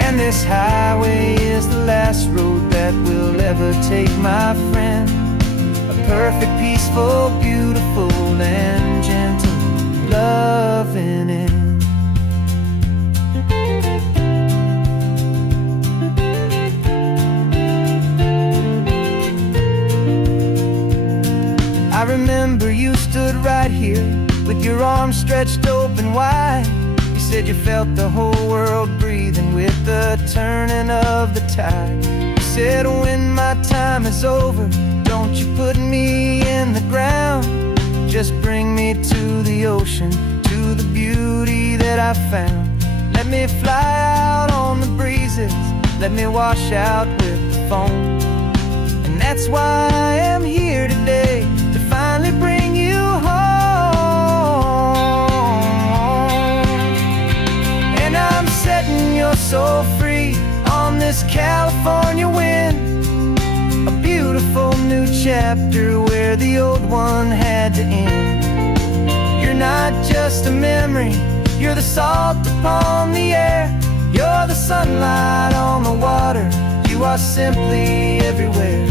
and this highway is the last road that we'll ever take, my friend. A perfect, peaceful, beautiful, and gentle, loving end. I remember you stood right here with your arms stretched open wide. You said you felt the whole world breathing with the turning of the tide. You said, when my time is over, don't you put me in the ground. Just bring me to the ocean, to the beauty that I found. Let me fly out on the breezes, let me wash out with the foam. And that's why I am here today, to finally bring you home. And I'm setting your soul free on this California wind. A beautiful new chapter where the old one had to end. You're not just a memory, you're the salt upon the air. You're the sunlight on the water, you are simply everywhere.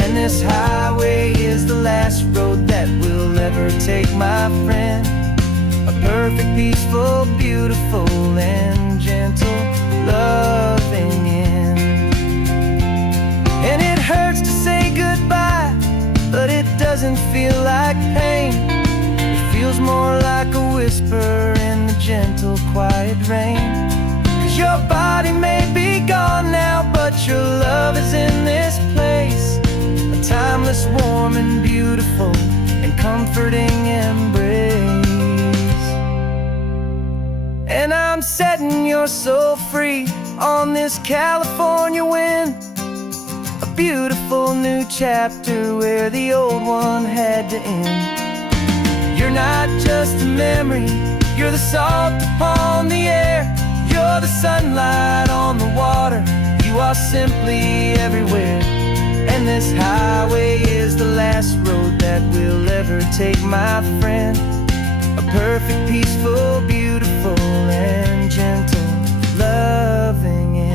And this highway is the last road that we'll ever take, my friend. A perfect, peaceful, beautiful, and gentle, loving end. And it hurts to say goodbye, but it doesn't feel like pain. It feels more like a whisper in the gentle, quiet rain. 'Cause your body may be gone now, but your love is in this place. A timeless, warm, and beautiful, and comforting embrace. And I'm setting your soul free on this California wind. A beautiful new chapter where the old one had to end. You're not just a memory, you're the salt upon the air. You're the sunlight on the water, you are simply everywhere. And this highway is the last road that we'll ever take, my friend. A perfect, peaceful, beautiful, and gentle, loving end.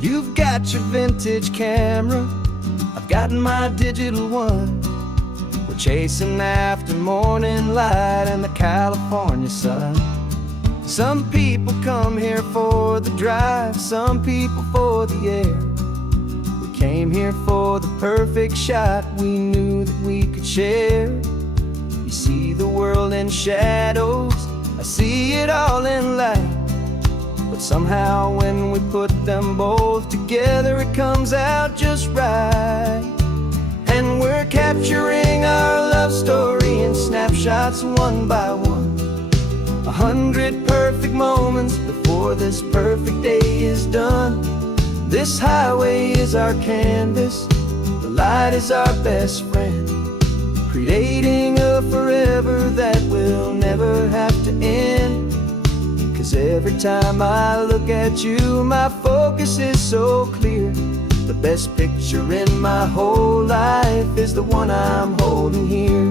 You've got your vintage camera, I've got my digital one. We're chasing after morning light and the California sun. Some people come here for the drive, some people for the air. We came here for the perfect shot we knew that we could share. You see the world in shadows, I see it all in light. But somehow when we put them both together, it comes out just right. And we're capturing our love story in snapshots one by one. 100 perfect moments before this perfect day is done. This highway is our canvas, the light is our best friend, creating a forever that will never have to end. 'Cause every time I look at you, my focus is so clear. The best picture in my whole life is the one I'm holding here.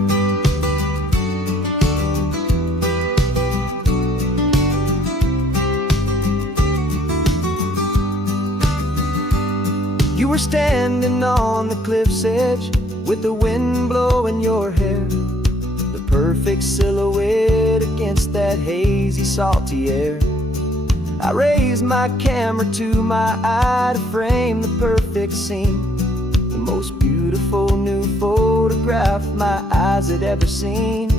You were standing on the cliff's edge with the wind blowing your hair, the perfect silhouette against that hazy, salty air. I raised my camera to my eye to frame the perfect scene, the most beautiful new photograph my eyes had ever seen.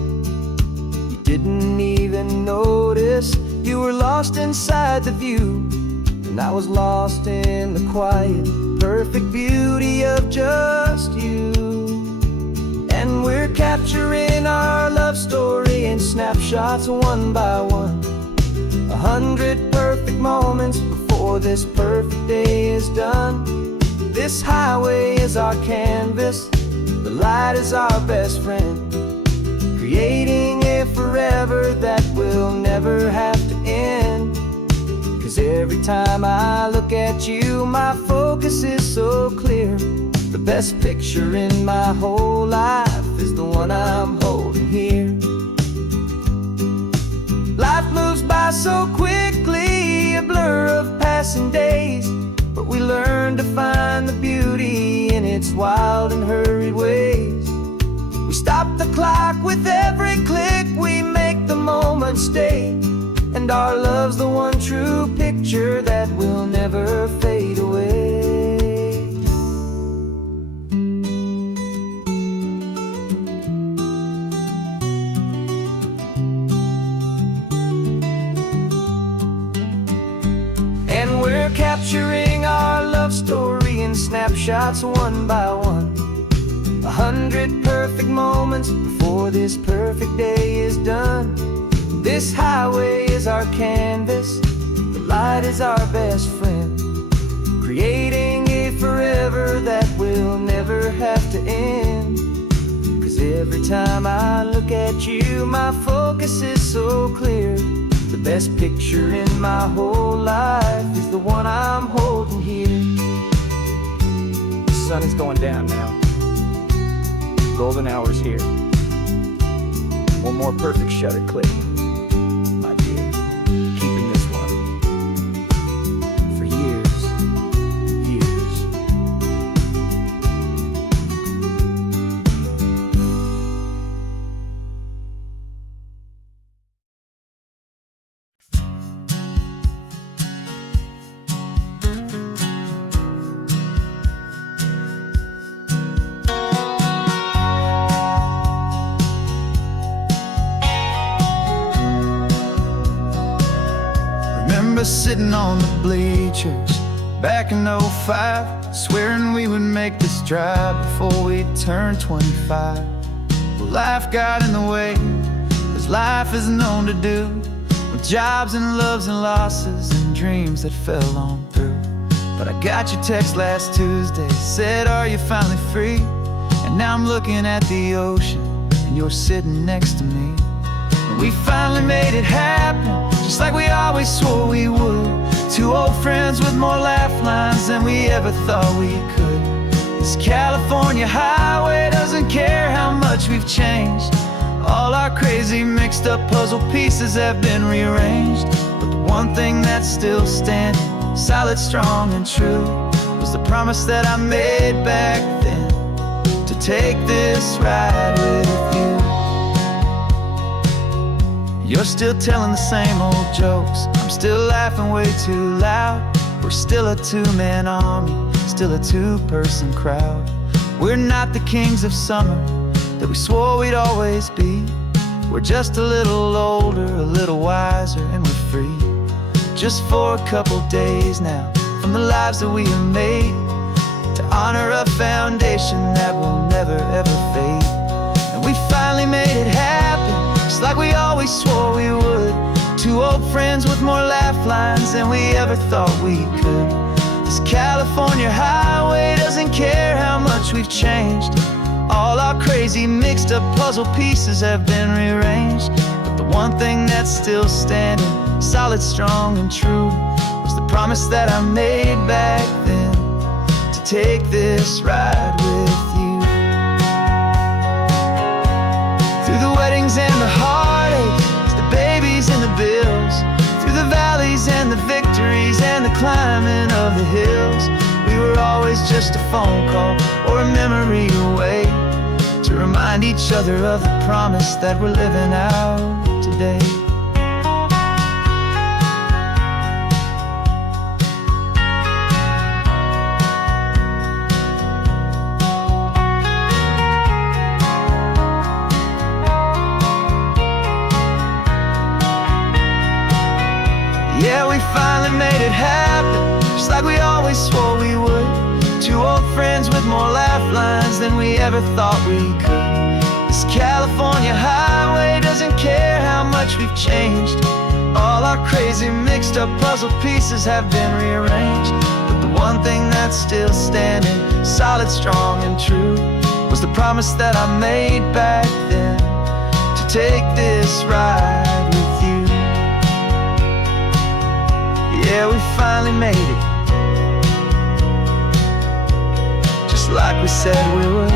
You didn't even notice, you were lost inside the view, and I was lost in the quiet, perfect beauty of just you. And we're capturing our love story in snapshots one by one. 100 perfect moments before this perfect day is done. This highway is our canvas, the light is our best friend, creating a forever that will never have to end. 'Cause every time I look at you, my focus is so clear. The best picture in my whole life is the one I'm holding here. Life moves by so quickly, a blur of passing days, but we learn to find the beauty in its wild and hurried ways. We stop the clock with every click, we make the moment stay, and our love's the one true picture that will never fade away. And we're capturing our love story in snapshots one by one. 100 perfect moments before this perfect day is done. This highway is our canvas, the light is our best friend, creating a forever that will never have to end. 'Cause every time I look at you, my focus is so clear. The best picture in my whole life is the one I'm holding here. The sun is going down now. Golden hour's here. One more perfect shutter click, my dear. Keeping this one for years, years. Remember sitting on the bleachers back in '05, swearing we would make this drive before we turned 25. Well, life got in the way, as life is known to do, with jobs and loves and losses and dreams that fell on through. But I got your text last Tuesday, said, are you finally free? And now I'm looking at the ocean, and you're sitting next to me. We finally made it happen, just like we always swore we would. Two old friends with more laugh lines than we ever thought we could. This California highway doesn't care how much we've changed. All our crazy mixed up puzzle pieces have been rearranged. But the one thing that's still standing, solid, strong, and true, was the promise that I made back then, to take this ride with you. You're still telling the same old jokes, I'm still laughing way too loud. We're still a two-man army, still a two-person crowd. We're not the kings of summer that we swore we'd always be. We're just a little older, a little wiser, and we're free. Just for a couple days now, from the lives that we have made, to honor a foundation that will never ever fade. And we finally made it happen, just like we always swore we would. Two old friends with more laugh lines than we ever thought we could. This California highway doesn't care how much we've changed. All our crazy mixed up puzzle pieces have been rearranged. But the one thing that's still standing, solid, strong, and true, was the promise that I made back then, to take this ride with you. Through the weddings and the heartaches, the babies and the bills, through the valleys and the victories and the climbing of the hills, we were always just a phone call or a memory away, to remind each other of the promise that we're living out today. Yeah, we finally made it happen, just like we always swore we would. Two old friends with more laugh lines than we ever thought we could. California highway doesn't care how much we've changed. All our crazy mixed up puzzle pieces have been rearranged, but the one thing that's still standing, solid, strong, and true, was the promise that I made back then, to take this ride with you. Yeah, we finally made it, just like we said we would.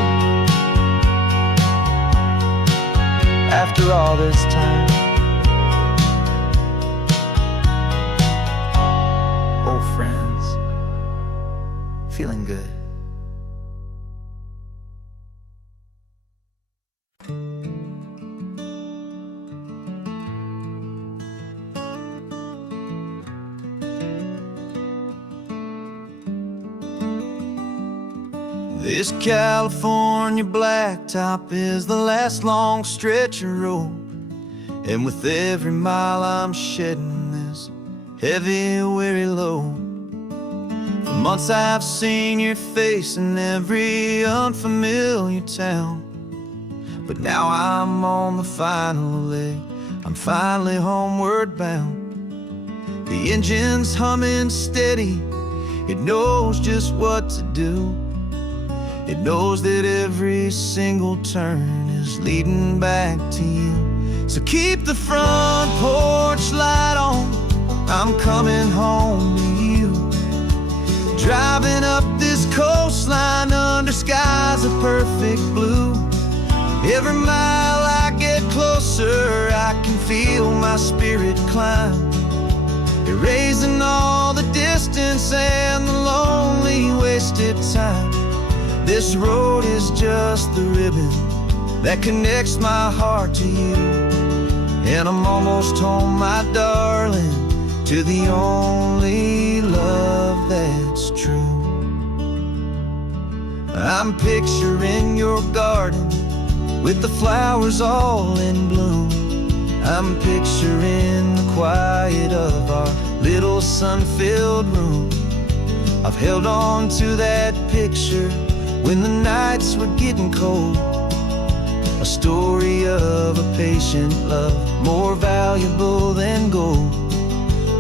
After all this time, old friends, feeling good. This California blacktop is the last long stretch of road, and with every mile I'm shedding this heavy, weary load. For months I've seen your face in every unfamiliar town, but now I'm on the final leg, I'm finally homeward bound. The engine's humming steady, it knows just what to do. It knows that every single turn is leading back to you. So keep the front porch light on, I'm coming home to you. Driving up this coastline under skies of perfect blue. Every mile I get closer, I can feel my spirit climb, erasing all the distance and the lonely wasted time. This road is just the ribbon that connects my heart to you, and I'm almost home, my darling, to the only love that's true. I'm picturing your garden with the flowers all in bloom. I'm picturing the quiet of our little sun-filled room. I've held on to that picture when the nights were getting cold, a story of a patient love, more valuable than gold.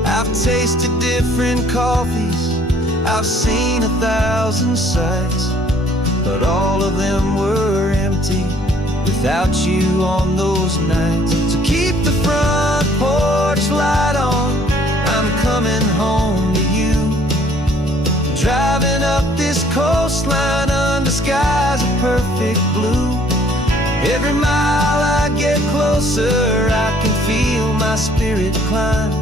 I've tasted different coffees, I've seen 1,000 sights, but all of them were empty without you on those nights. So keep the front porch light on, I'm coming home to you. Driving up this coastline under skies of perfect blue. Every mile I get closer, I can feel my spirit climb,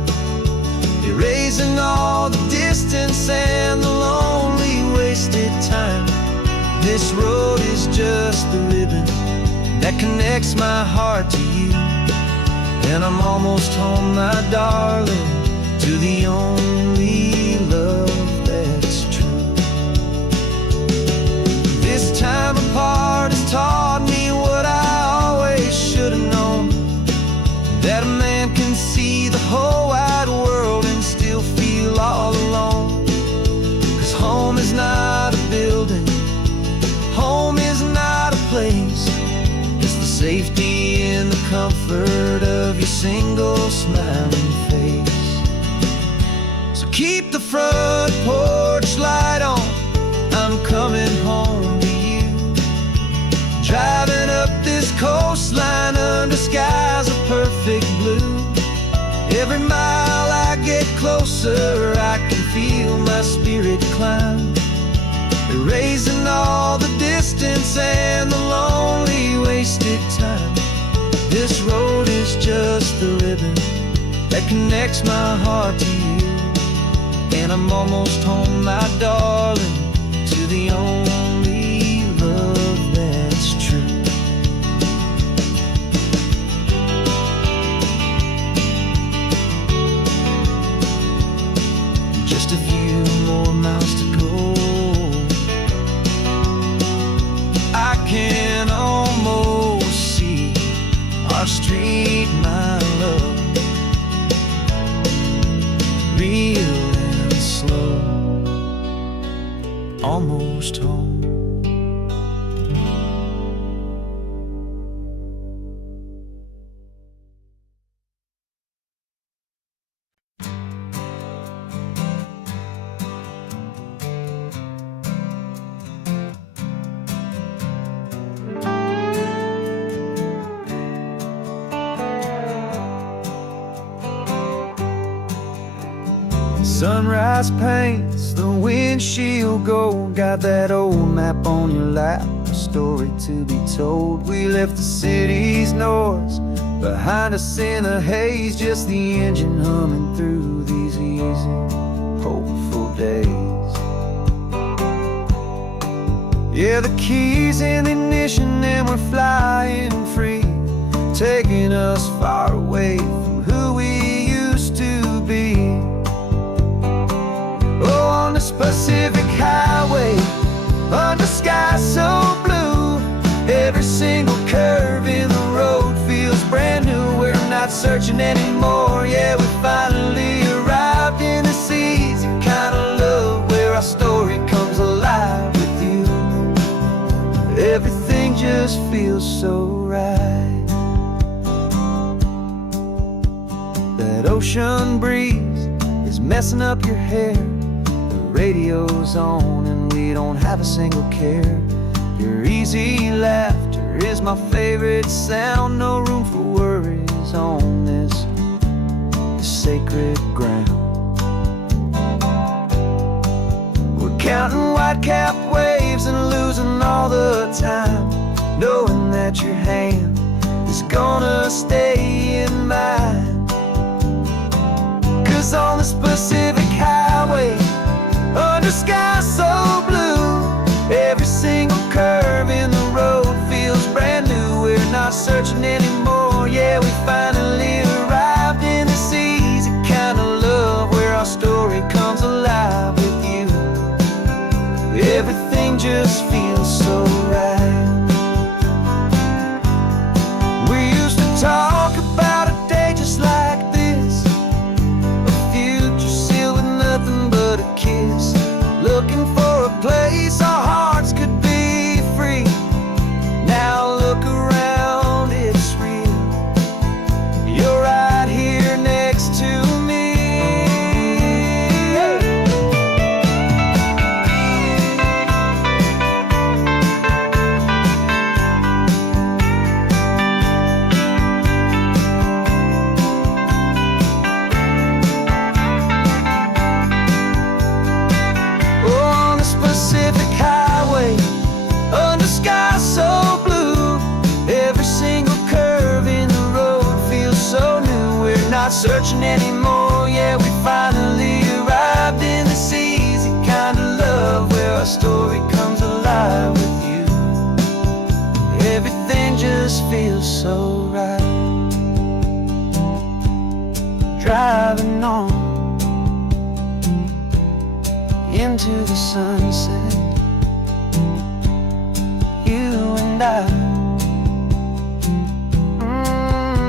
erasing all the distance and the lonely wasted time. This road is just the ribbon that connects my heart to you, and I'm almost home, my darling, to the only love that's true. This time apart has taught me what I always should have known, that a man can see the whole wide world and still feel all alone. 'Cause home is not a building, home is not a place, it's the safety and the comfort of your single smiling face. So keep the front porch light on, I'm coming home to you. Driving up this coastline under skies of perfect blue. Every mile I get closer, I can feel my spirit climb, erasing all the distance and the lonely wasted time. This road is just the ribbon that connects my heart to you, and I'm almost home, my darling, to the only love that's true. Just a few more miles to go, I can almost see our street, my love, real and slow, almost home. Sunrise paints the windshield gold. Got that old map on your lap, a story to be told. We left the city's noise behind us in the haze, just the engine humming through these easy, hopeful days. Yeah, the keys in the ignition and we're flying free, taking us far away from who we used to be. Oh, on this Pacific highway, under sky so blue, every single curve in the road feels brand new. We're not searching anymore, yeah, we finally arrived in this easy kind of love, where our story comes alive with you. Everything just feels so right. That ocean breeze is messing up your hair, the radio's on and we don't have a single care. Your easy laughter is my favorite sound. No room for worries on this sacred ground. We're counting white-capped waves and losing all the time, knowing that your hand is gonna stay in mine. 'Cause on this Pacific highway, under sky so blue, every single curve in the road feels brand new. We're not searching anymore, yeah, we finally arrived in this easy kind of love, where our story comes alive with you. Everything just feels so right. We used to talk about a day just like this, a future sealed with nothing but a kiss, looking for a place our hearts could be free. Now look around, it's real. You're right here next to me. Oh, on this Pacific highway, under sky so blue, every single curve in the road feels so new. We're not searching anymore, yeah, we finally arrived in this easy kind of love, where our story comes alive with you. Everything just feels so right. Driving on into the sunset, you and I,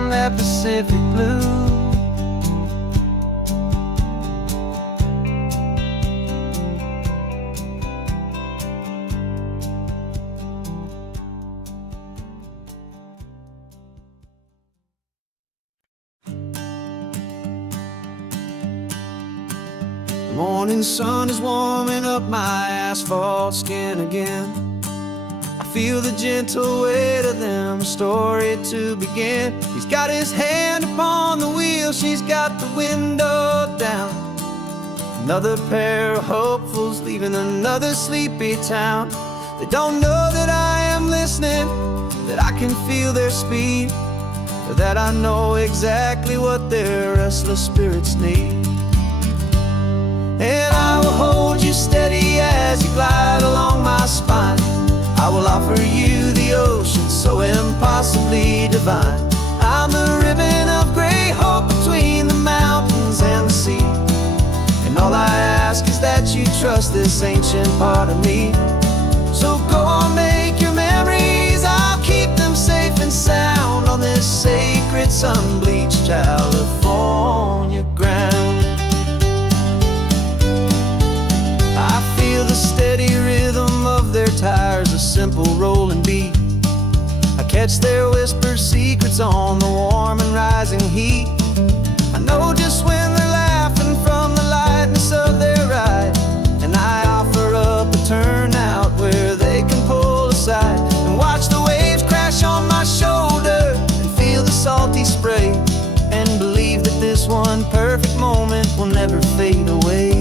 that Pacific blue. The morning sun is warming up my asphalt skin again. I feel the gentle weight of them, a story to begin. He's got his hand upon the wheel, she's got the window down. Another pair of hopefuls leaving another sleepy town. They don't know that I am listening, that I can feel their speed, or that I know exactly what their restless spirits need. And I will hold you steady as you glide along my spine. I will offer you the ocean so impossibly divine. I'm the ribbon of gray hope between the mountains and the sea. And all I ask is that you trust this ancient part of me. So go on, make your memories, I'll keep them safe and sound on this sacred sun-bleached California ground. I feel the steady rhythm of their tires, a simple rolling beat. I catch their whispered secrets on the warm and rising heat. I know just when they're laughing from the lightness of their ride, and I offer up a turnout where they can pull aside and watch the waves crash on my shoulder and feel the salty spray and believe that this one perfect moment will never fade away.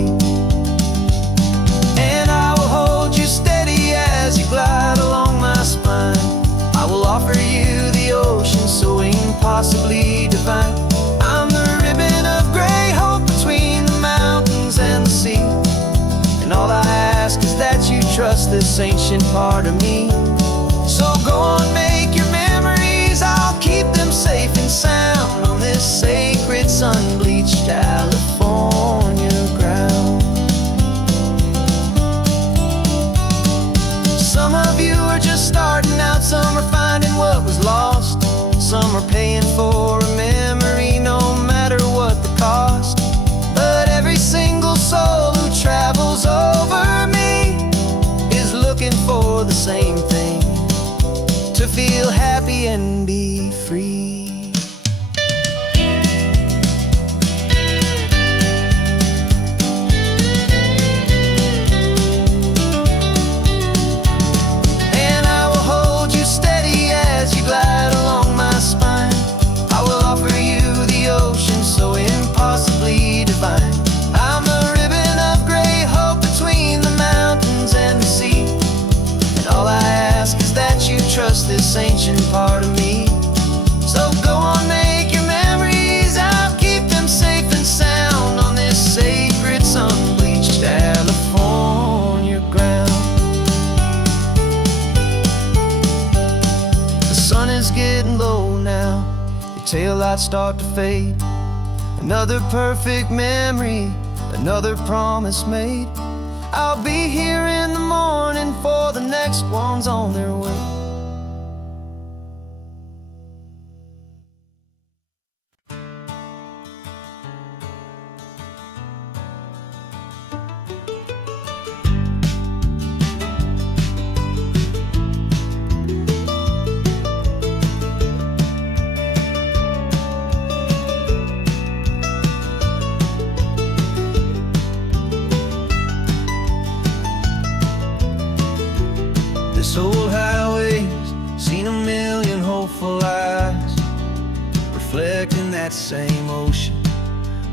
And I will hold you steady as you glide along my spine. I will offer you the ocean so impossibly divine. I'm the ribbon of gray hope between the mountains and the sea. And all I ask is that you trust this ancient part of me. So go on, make your memories, I'll keep them safe and sound on this sacred sun-bleached California ground. Some of you are just starting out, some are finding what was lost, some are paying for a memory no matter what the cost. But every single soul who travels over me is looking for the same thing: to feel happy and be free. And I will hold you steady as you glide along my spine. I will offer you the ocean so impossibly divine. I'm a ribbon of gray hope between the mountains and the sea. And all I ask is that you trust this ancient part of me. So go on, make your memories, I'll keep them safe and sound on this sacred sun-bleached California ground. The sun is getting low now, your taillights start to fade. Another perfect memory, another promise made. I'll be here in the morning for the next ones on their way. This old highway's seen a million hopeful eyes, reflecting that same ocean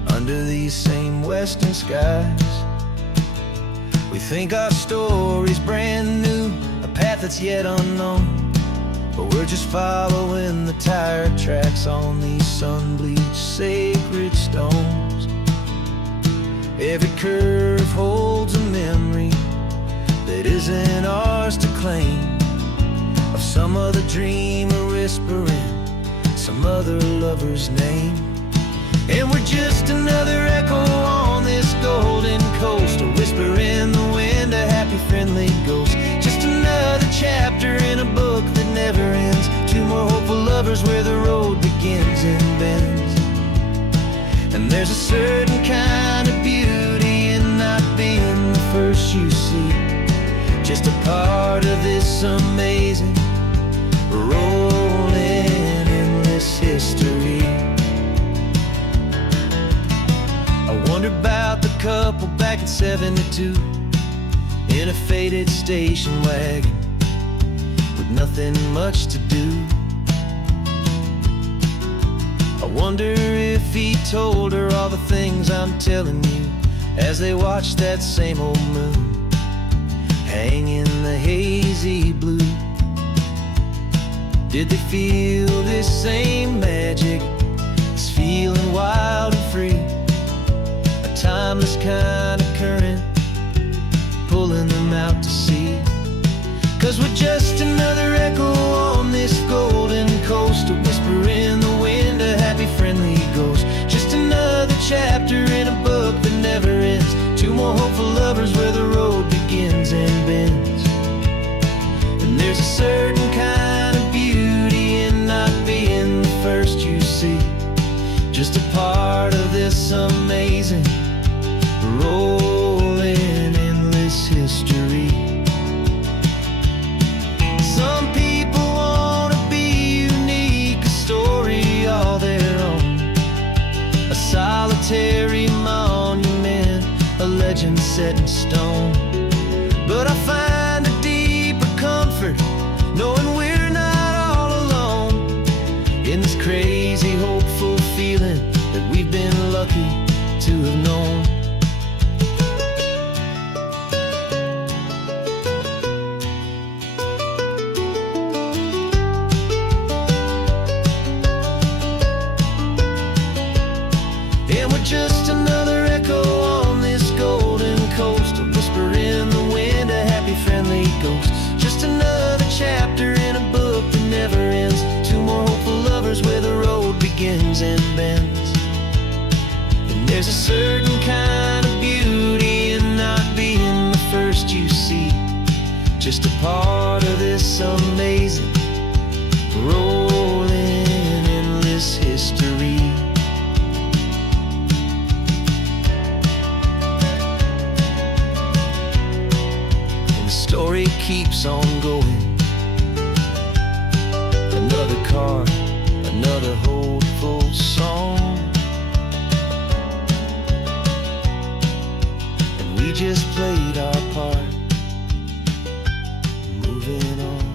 under these same western skies. We think our story's brand new, a path that's yet unknown, but we're just following the tire tracks on these sun-bleached sacred stones. Every curve holds a memory that isn't ours to claim, of some other dreamer whispering some other lover's name. And we're just another echo on this golden coast, a whisper in the wind, a happy friendly ghost. Just another chapter in a book that never ends, two more hopeful lovers where the road begins and bends. And there's a certain kind of beauty in not being the first you see, just a part of this amazing, rolling endless history. I wonder about the couple back in '72 in a faded station wagon with nothing much to do. I wonder if he told her all the things I'm telling you as they watched that same old moon hang in the hazy blue. Did they feel this same magic, this feeling wild and free, a timeless kind of current pulling them out to sea? 'Cause we're just another echo on this golden coast, a whisper in the wind, a happy friendly ghost. Just another chapter in a book that never ends, two more hopeful lovers where the road begins and bends. And there's a certain kind of beauty in not being the first you see, just a part of this amazing, rolling endless history. Some people wanna be unique, a story all their own, a solitary monument, a legend set in stone. But I find a deeper comfort knowing we're not all alone in this crazy hopeful feeling And we're just another echo on this golden coast, a whisper in the wind, a happy friendly ghost. Just another chapter in a book that never ends. Two more hopeful lovers where the road begins and bends. And there's a certain kind of beauty in not being the first you see, just a part of this amazing rolling endless history. And the story keeps on going. Another card, another hopeful song, and we just played our part, moving on.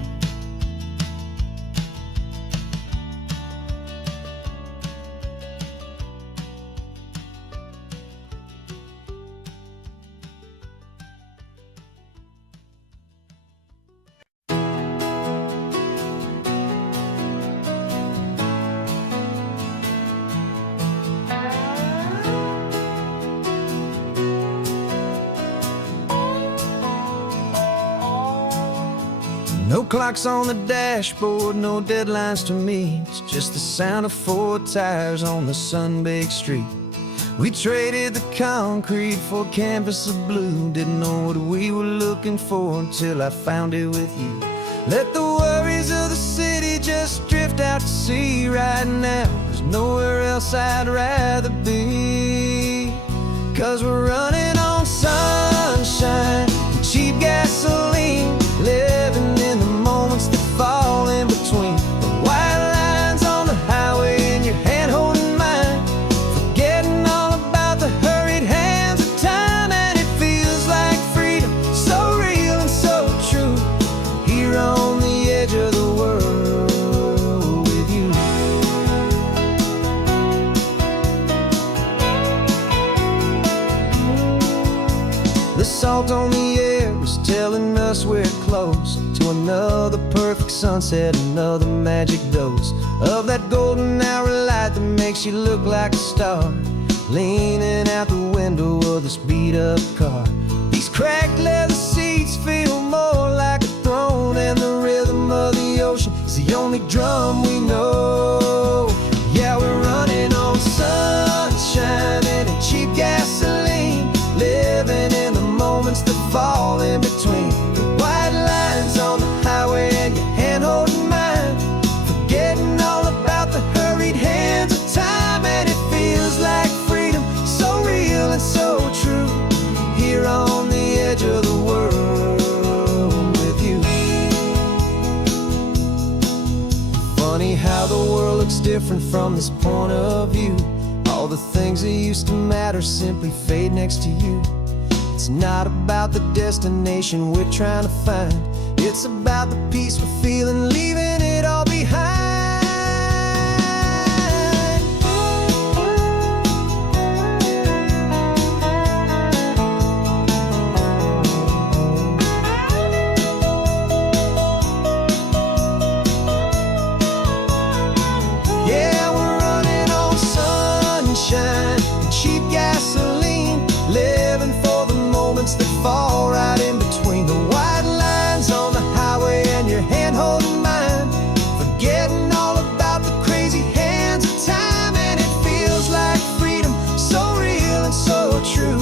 No clocks on the dashboard, no deadlines to meet. It's just the sound of 4 tires on the sun-baked street. We traded the concrete for a canvas of blue. Didn't know what we were looking for until I found it with you. Let the worries of the city just drift out to sea right now. There's nowhere else I'd rather be, 'cause we're running on sunshine and cheap gasoline, living in the moments that fall in between. The white lines on the highway and your hand holding mine, forgetting all about the hurried hands of time. And it feels like freedom, so real and so true, here on the edge of the world with you. The salt on the air is telling us we're close to another perfect sunset, another magic dose of that golden hour light that makes you look like a star, leaning out the window of this beat-up car. These cracked leather seats feel more like a throne, and the rhythm of the ocean is the only drum we know. Yeah, we're running on sunshine and cheap gasoline, living in the moments that fall in between. The white lines on the highway and your hand holding mine, forgetting all about the hurried hands of time. And it feels like freedom, so real and so true, here on the edge of the world with you. Funny how the world looks different from this point of view. All the things that used to matter simply fade next to you. It's not about the destination we're trying to find, it's about the peace we're feeling, leaving it all behind. Yeah, we're running on sunshine and cheap gasoline, living for the moments that fall right in between. The white lines on the highway and your hand holding mine, forgetting all about the crazy hands of time. And it feels like freedom, so real and so true,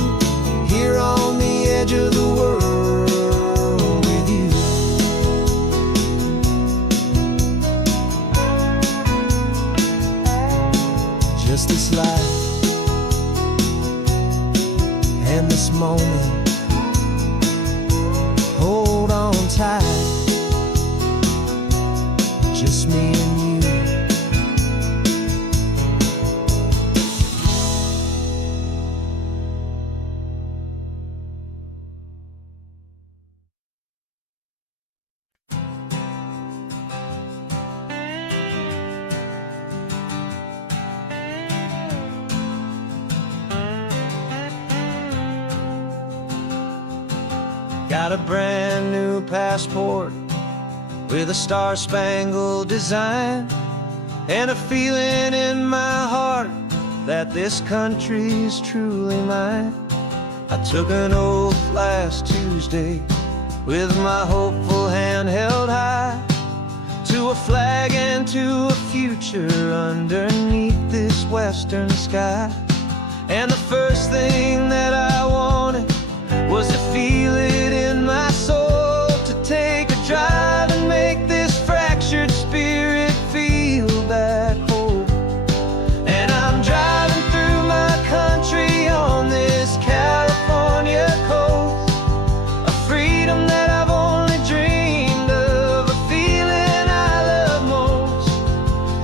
here on the edge of the world with you. Just this life and this moment, hold on tight, just me and you. Got a brand new passport with a star-spangled design, and a feeling in my heart that this country's truly mine. I took an oath last Tuesday with my hopeful hand held high, to a flag and to a future underneath this western sky. And the first thing that I wanted was to feel it in my soul, to take a drive and make this fractured spirit feel back home. And I'm driving through my country on this California coast, a freedom that I've only dreamed of, a feeling I love most.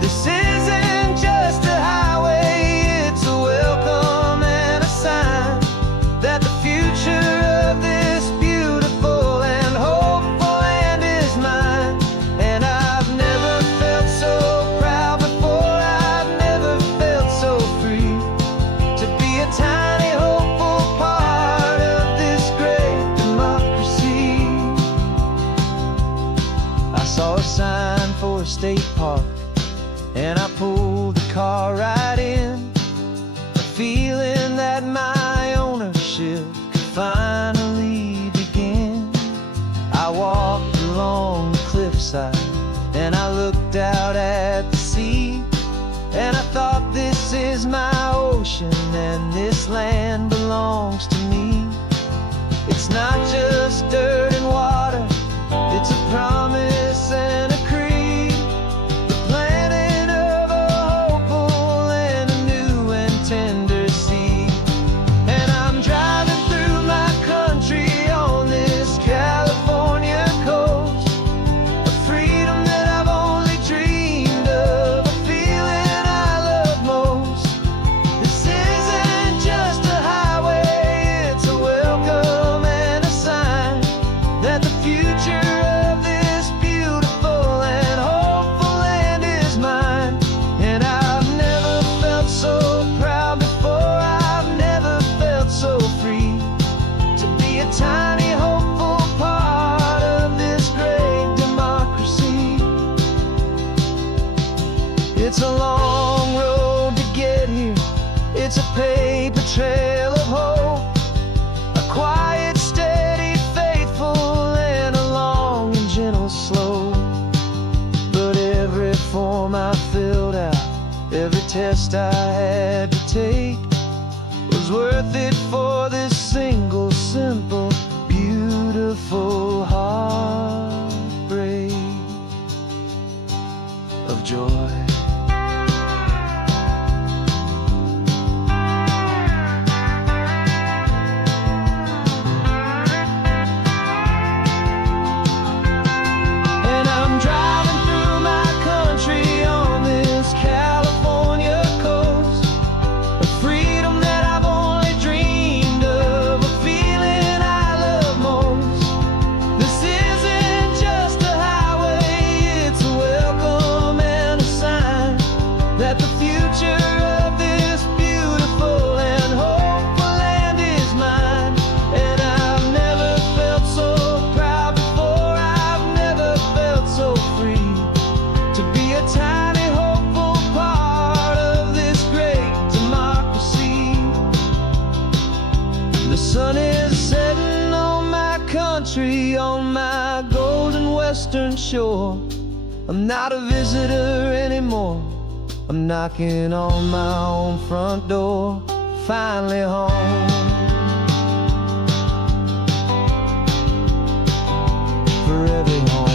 This isn't just a highway, it's a welcome and a sign that the future of this beautiful and hopeful land is mine. And I've never felt so proud before, I've never felt so free, to be a tiny hopeful part of this great democracy. I saw a sign for a state park, and I pulled the car right in, feeling that my ownership could finally begin. I walked along the cliffside and I looked out at the sea, and I thought, this is my ocean and this land belongs to me. It's not just dirt and water, it's a promise and a creed, the planting of a hopeful and a new and tender seed. And I'm driving through my country on this California coast, a freedom that I've only dreamed of, a feeling I love most. This isn't just a highway, it's a welcome and a sign that the future of this beautiful and hopeful land is mine. And I've never felt so proud before, I've never felt so free, to be a tiny hopeful part of this great democracy. It's a long road to get here, it's a paper trail of hope, a quiet, steady, faithful, and a long and gentle slope. But every form I filled out, every test I had to take, was worth it for this single, simple, beautiful heartbreak of joy. And I'm driving through my country on this California coast, a freedom that I've only dreamed of, a feeling I love most. This isn't just a highway, it's a welcome and a sign that the future of this beautiful and hopeful land is mine. And I've never felt so proud before, I've never felt so free, to be a tiny hopeful part of this great democracy. The sun is setting on my country, on my golden western shore. I'm not a visitor anymore, I'm knocking on my own front door, finally home. Forever home.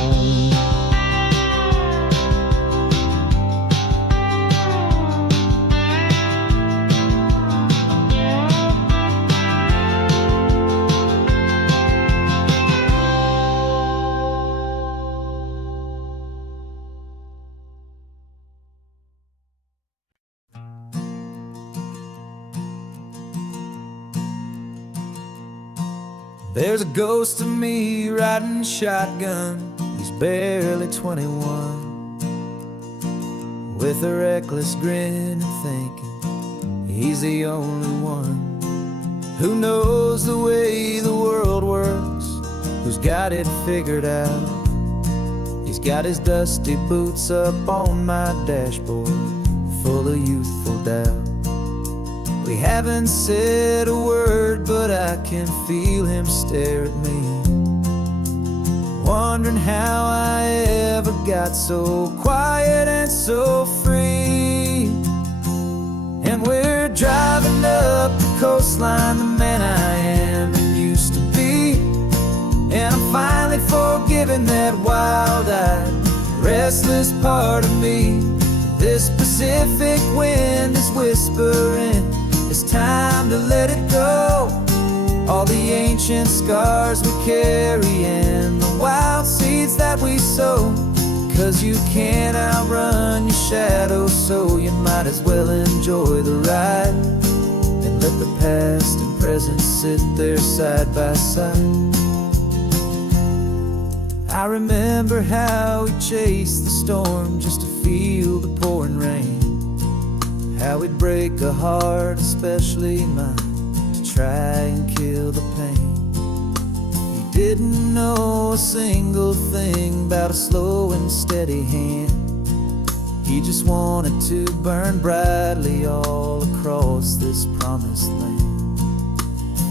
There's a ghost of me riding shotgun, he's barely 21, with a reckless grin and thinking he's the only one who knows the way the world works, who's got it figured out. He's got his dusty boots up on my dashboard, full of youthful doubt. We haven't said a word, but I can feel him stare at me, wondering how I ever got so quiet and so free. And we're driving up the coastline, the man I am and used to be. And I'm finally forgiving that wild-eyed, restless part of me. This Pacific wind is whispering, it's time to let it go. All the ancient scars we carry and the wild seeds that we sow. 'Cause you can't outrun your shadow, so you might as well enjoy the ride and let the past and present sit there side by side. I remember how we chased the storm just to feel the pouring rain, how we'd break a heart, especially mine, to try and kill the pain. He didn't know a single thing about a slow and steady hand. He just wanted to burn brightly all across this promised land.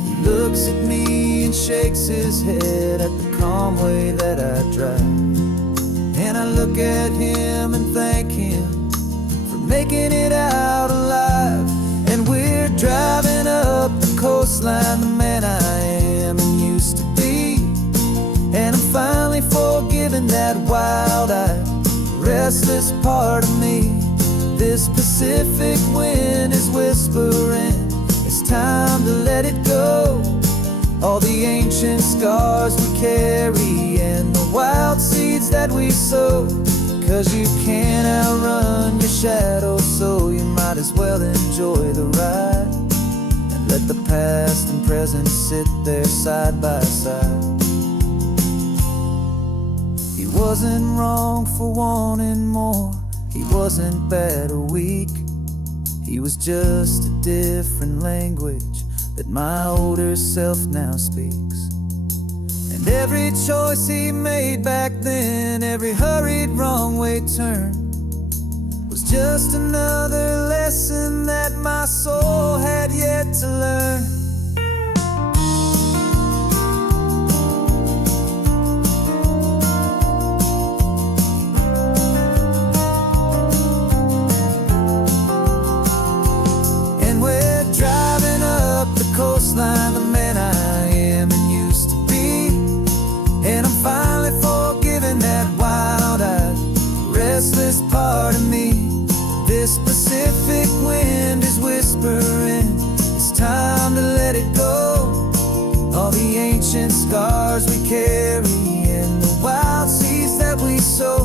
He looks at me and shakes his head at the calm way that I drive, and I look at him and thank him for making it out alive. And we're driving up the coastline, the man I am and used to be. And I'm finally forgiving that wild-eyed, restless part of me. This Pacific wind is whispering, it's time to let it go. All the ancient scars we carry and the wild seeds that we sow. 'Cause you can't outrun your shadow, so you might as well enjoy the ride and let the past and present sit there side by side. He wasn't wrong for wanting more, he wasn't bad or weak. He was just a different language that my older self now speaks. And every choice he made back then, every hurried wrong way turn, was just another lesson that my soul had yet to learn. Coastline, the man I am and used to be. And I'm finally forgiving that wild-eyed, restless part of me. This Pacific wind is whispering, it's time to let it go. All the ancient scars we carry and the wild seeds that we sow.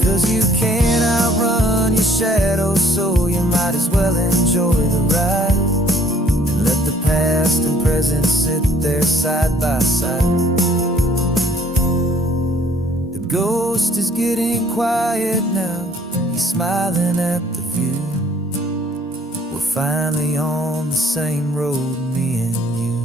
'Cause you can't outrun your shadow, so you might as well enjoy the ride. Let the past and present sit there side by side. The ghost is getting quiet now, he's smiling at the view. We're finally on the same road, me and you.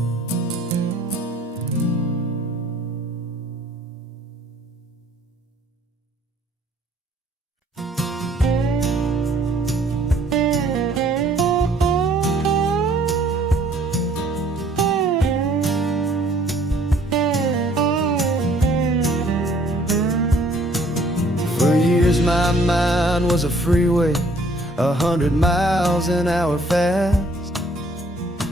My mind was a freeway, 100 miles an hour fast.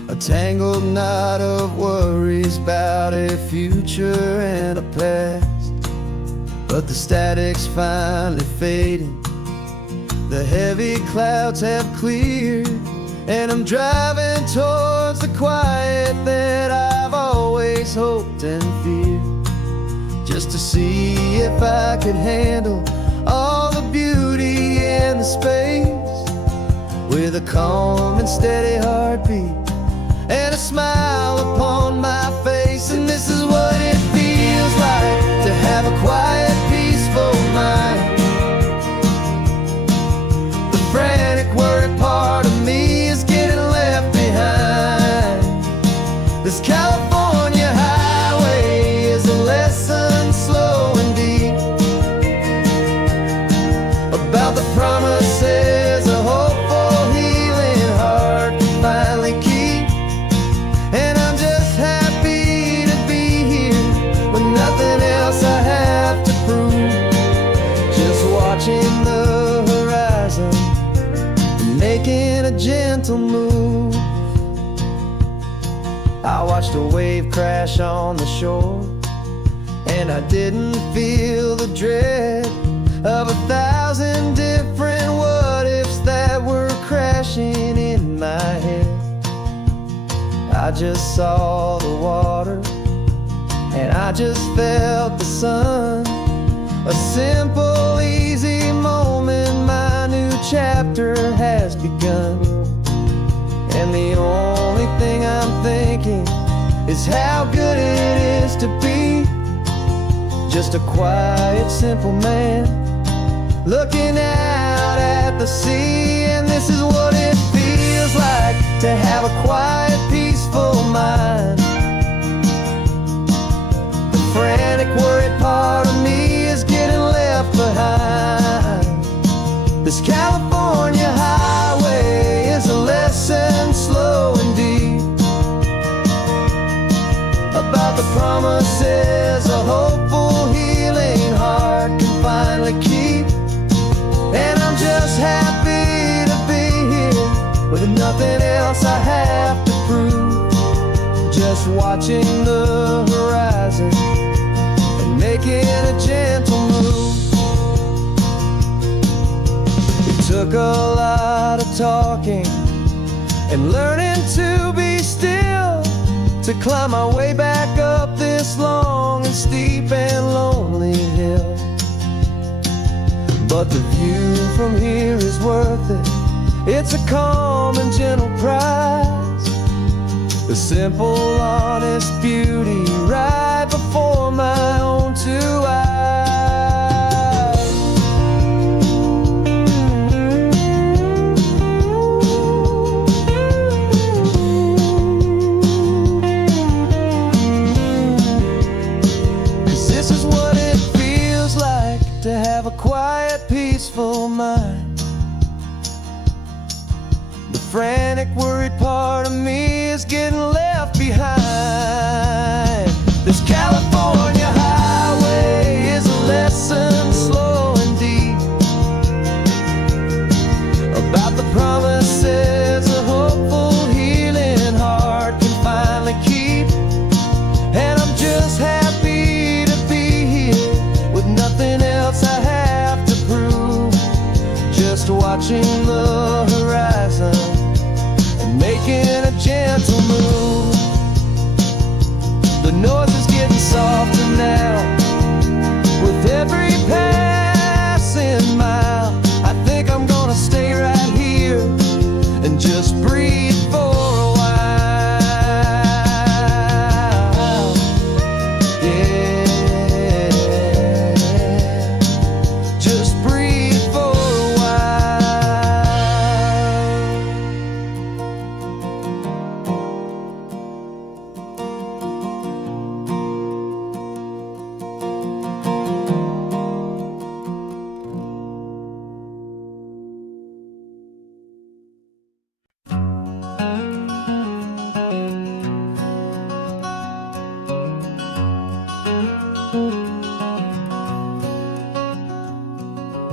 A tangled knot of worries about a future and a past. But the static's finally fading, the heavy clouds have cleared, and I'm driving towards the quiet that I've always hoped and feared. Just to see if I could handle all the beauty and the space, with a calm and steady heartbeat and a smile upon my face. And this is what it feels like to have a quiet, peaceful mind. The frantic, worried part of me is getting left behind. This California highway is a lesson slow and deep about the promises a hopeful, healing heart can finally I watched a wave crash on the shore, and I didn't feel the dread of 1,000 different what-ifs that were crashing in my head. I just saw the water, and I just felt the sun. A simple, easy moment, my new chapter has begun. And the only thing I'm thinking is how good it is to be just a quiet, simple man looking out at the sea. And this is what it feels like to have a quiet, peaceful mind. The frantic, worried part of me is getting left behind. This California highway is a lesson slow and deep about the promises a hopeful, healing heart can finally keep. And I'm just happy to be here with nothing else I have to prove, just watching the horizon and making a gentle move. It took a lot of talking and learning to be still to climb my way back up this long and steep and lonely hill. But the view from here is worth it. It's a calm and gentle prize, the simple, honest beauty right before my own two eyes. 'Cause this is what it feels like to have a quiet, peaceful mind. The frantic, worried part of me is getting left behind. This California highway is a lesson slow and deep about the promises a hopeful, healing heart can finally keep. And I'm just happy to be here with nothing else I have to prove, just watching the horizon and making a gentle move. The noise is getting softer now with every passing mile. I think I'm gonna stay right here and just breathe for a while. Yeah, just breathe for a while.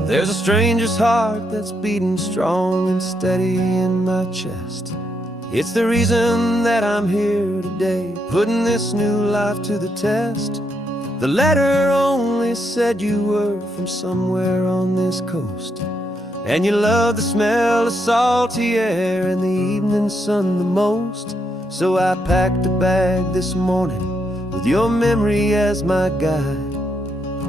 There's a stranger's heart that's beating strong and steady in my chest. It's the reason that I'm here today, putting this new life to the test. The letter only said you were from somewhere on this coast, and you love the smell of salty air and the evening sun the most. So I packed a bag this morning with your memory as my guide,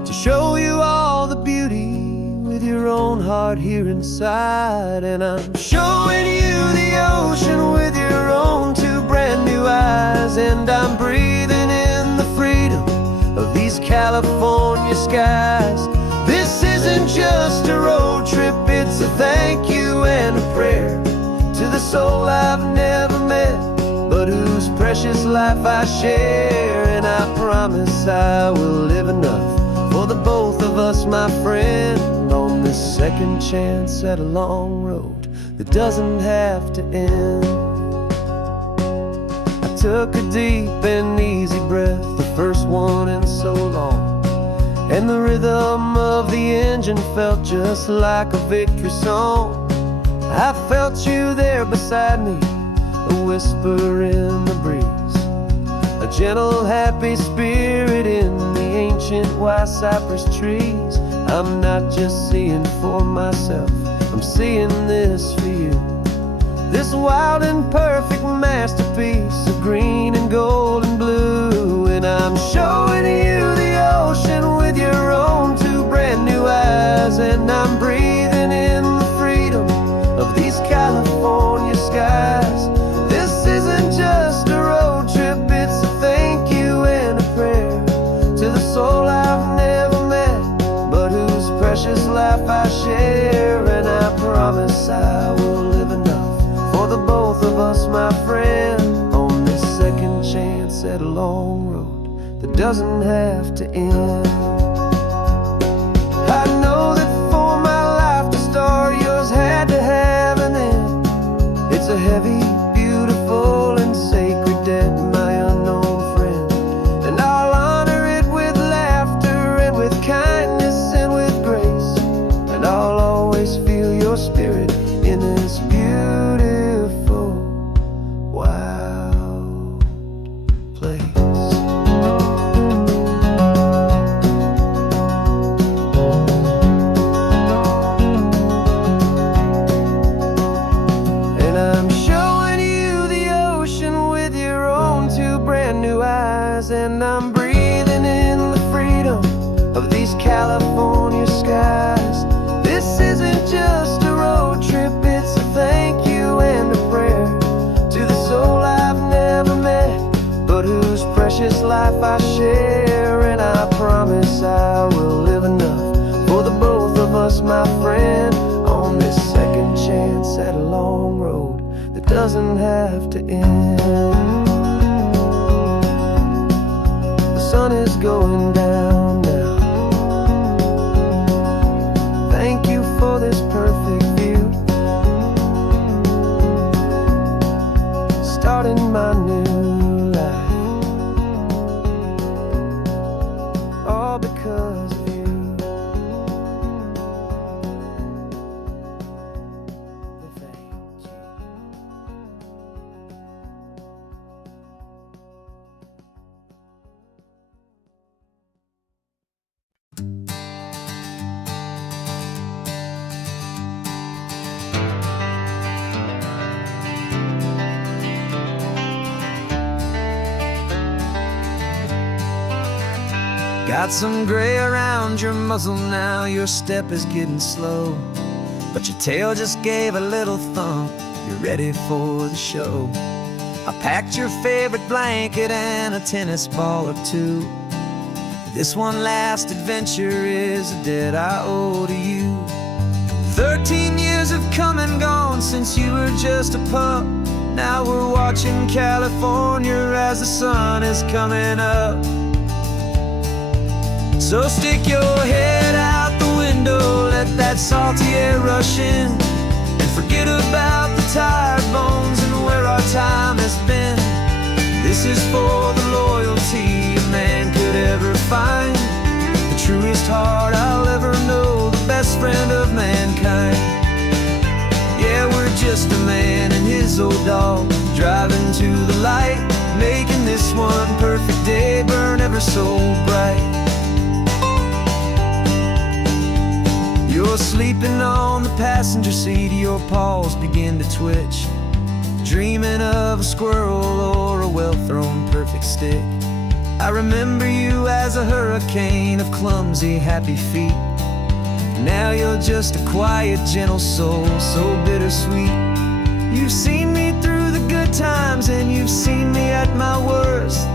to show you all the beauty with your own heart here inside. And I'm showing you the ocean with your own two brand new eyes, and I'm breathing in the freedom of these California skies. This isn't just a road trip, it's a thank you and a prayer to the soul I've never met, but whose precious life I share. And I promise I will live enough for the both of us, my friend, on this second chance at a long road that doesn't have to end. I took a deep and easy breath, the first one in so long, and the rhythm of the engine felt just like a victory song. I felt you there beside me, a whisper in the breeze, gentle, happy spirit in the ancient white cypress trees. I'm not just seeing for myself, I'm seeing this for you. This wild and perfect masterpiece of green and gold and blue. And I'm showing you the ocean with your own two brand new eyes. And I'm breathing in the freedom of these California skies. This isn't just a road trip, it's a thank you and a prayer to the soul I've never met, but whose precious life I share. And I promise I will live enough for the both of us, my friend, on this second chance at a long road that doesn't have to end. I know that for my life to start, yours had to have an end. It's a heavy, beautiful, and sacred debt, my unknown friend. And I'll honor it with laughter and with kindness and with grace. And I'll always feel your spirit in this beautiful, wild place. And I'm showing you the ocean with your own two brand new eyes. And I'm breathing in the freedom of these California skies. This isn't just a road trip, it's a thank you and a prayer to the soul I've never met, but whose precious life I share. And I promise I will live enough for the both of us, my friend, on this second chance at a long road that doesn't have to end. The sun is going down now. Thank you for this perfect view, starting my new life, all because of you. Thank you. Got some gray around your muzzle now, your step is getting slow, but your tail just gave a little thump, you're ready for the show. I packed your favorite blanket and a tennis ball or two. This one last adventure is a debt I owe to you. 13 years have come and gone since you were just a pup. Now we're watching California as the sun is coming up. So stick your head out the window, let that salty air rush in, and forget about the tired bones and where our time has been. This is for the loyalty a man could ever find, the truest heart I'll ever know, the best friend of mankind. Yeah, we're just a man and his old dog, driving to the light, making this one perfect day burn ever so bright. You're sleeping on the passenger seat, your paws begin to twitch, dreaming of a squirrel or a well-thrown perfect stick. I remember you as a hurricane of clumsy, happy feet. Now you're just a quiet, gentle soul, so bittersweet. You've seen me through the good times and you've seen me at my worst.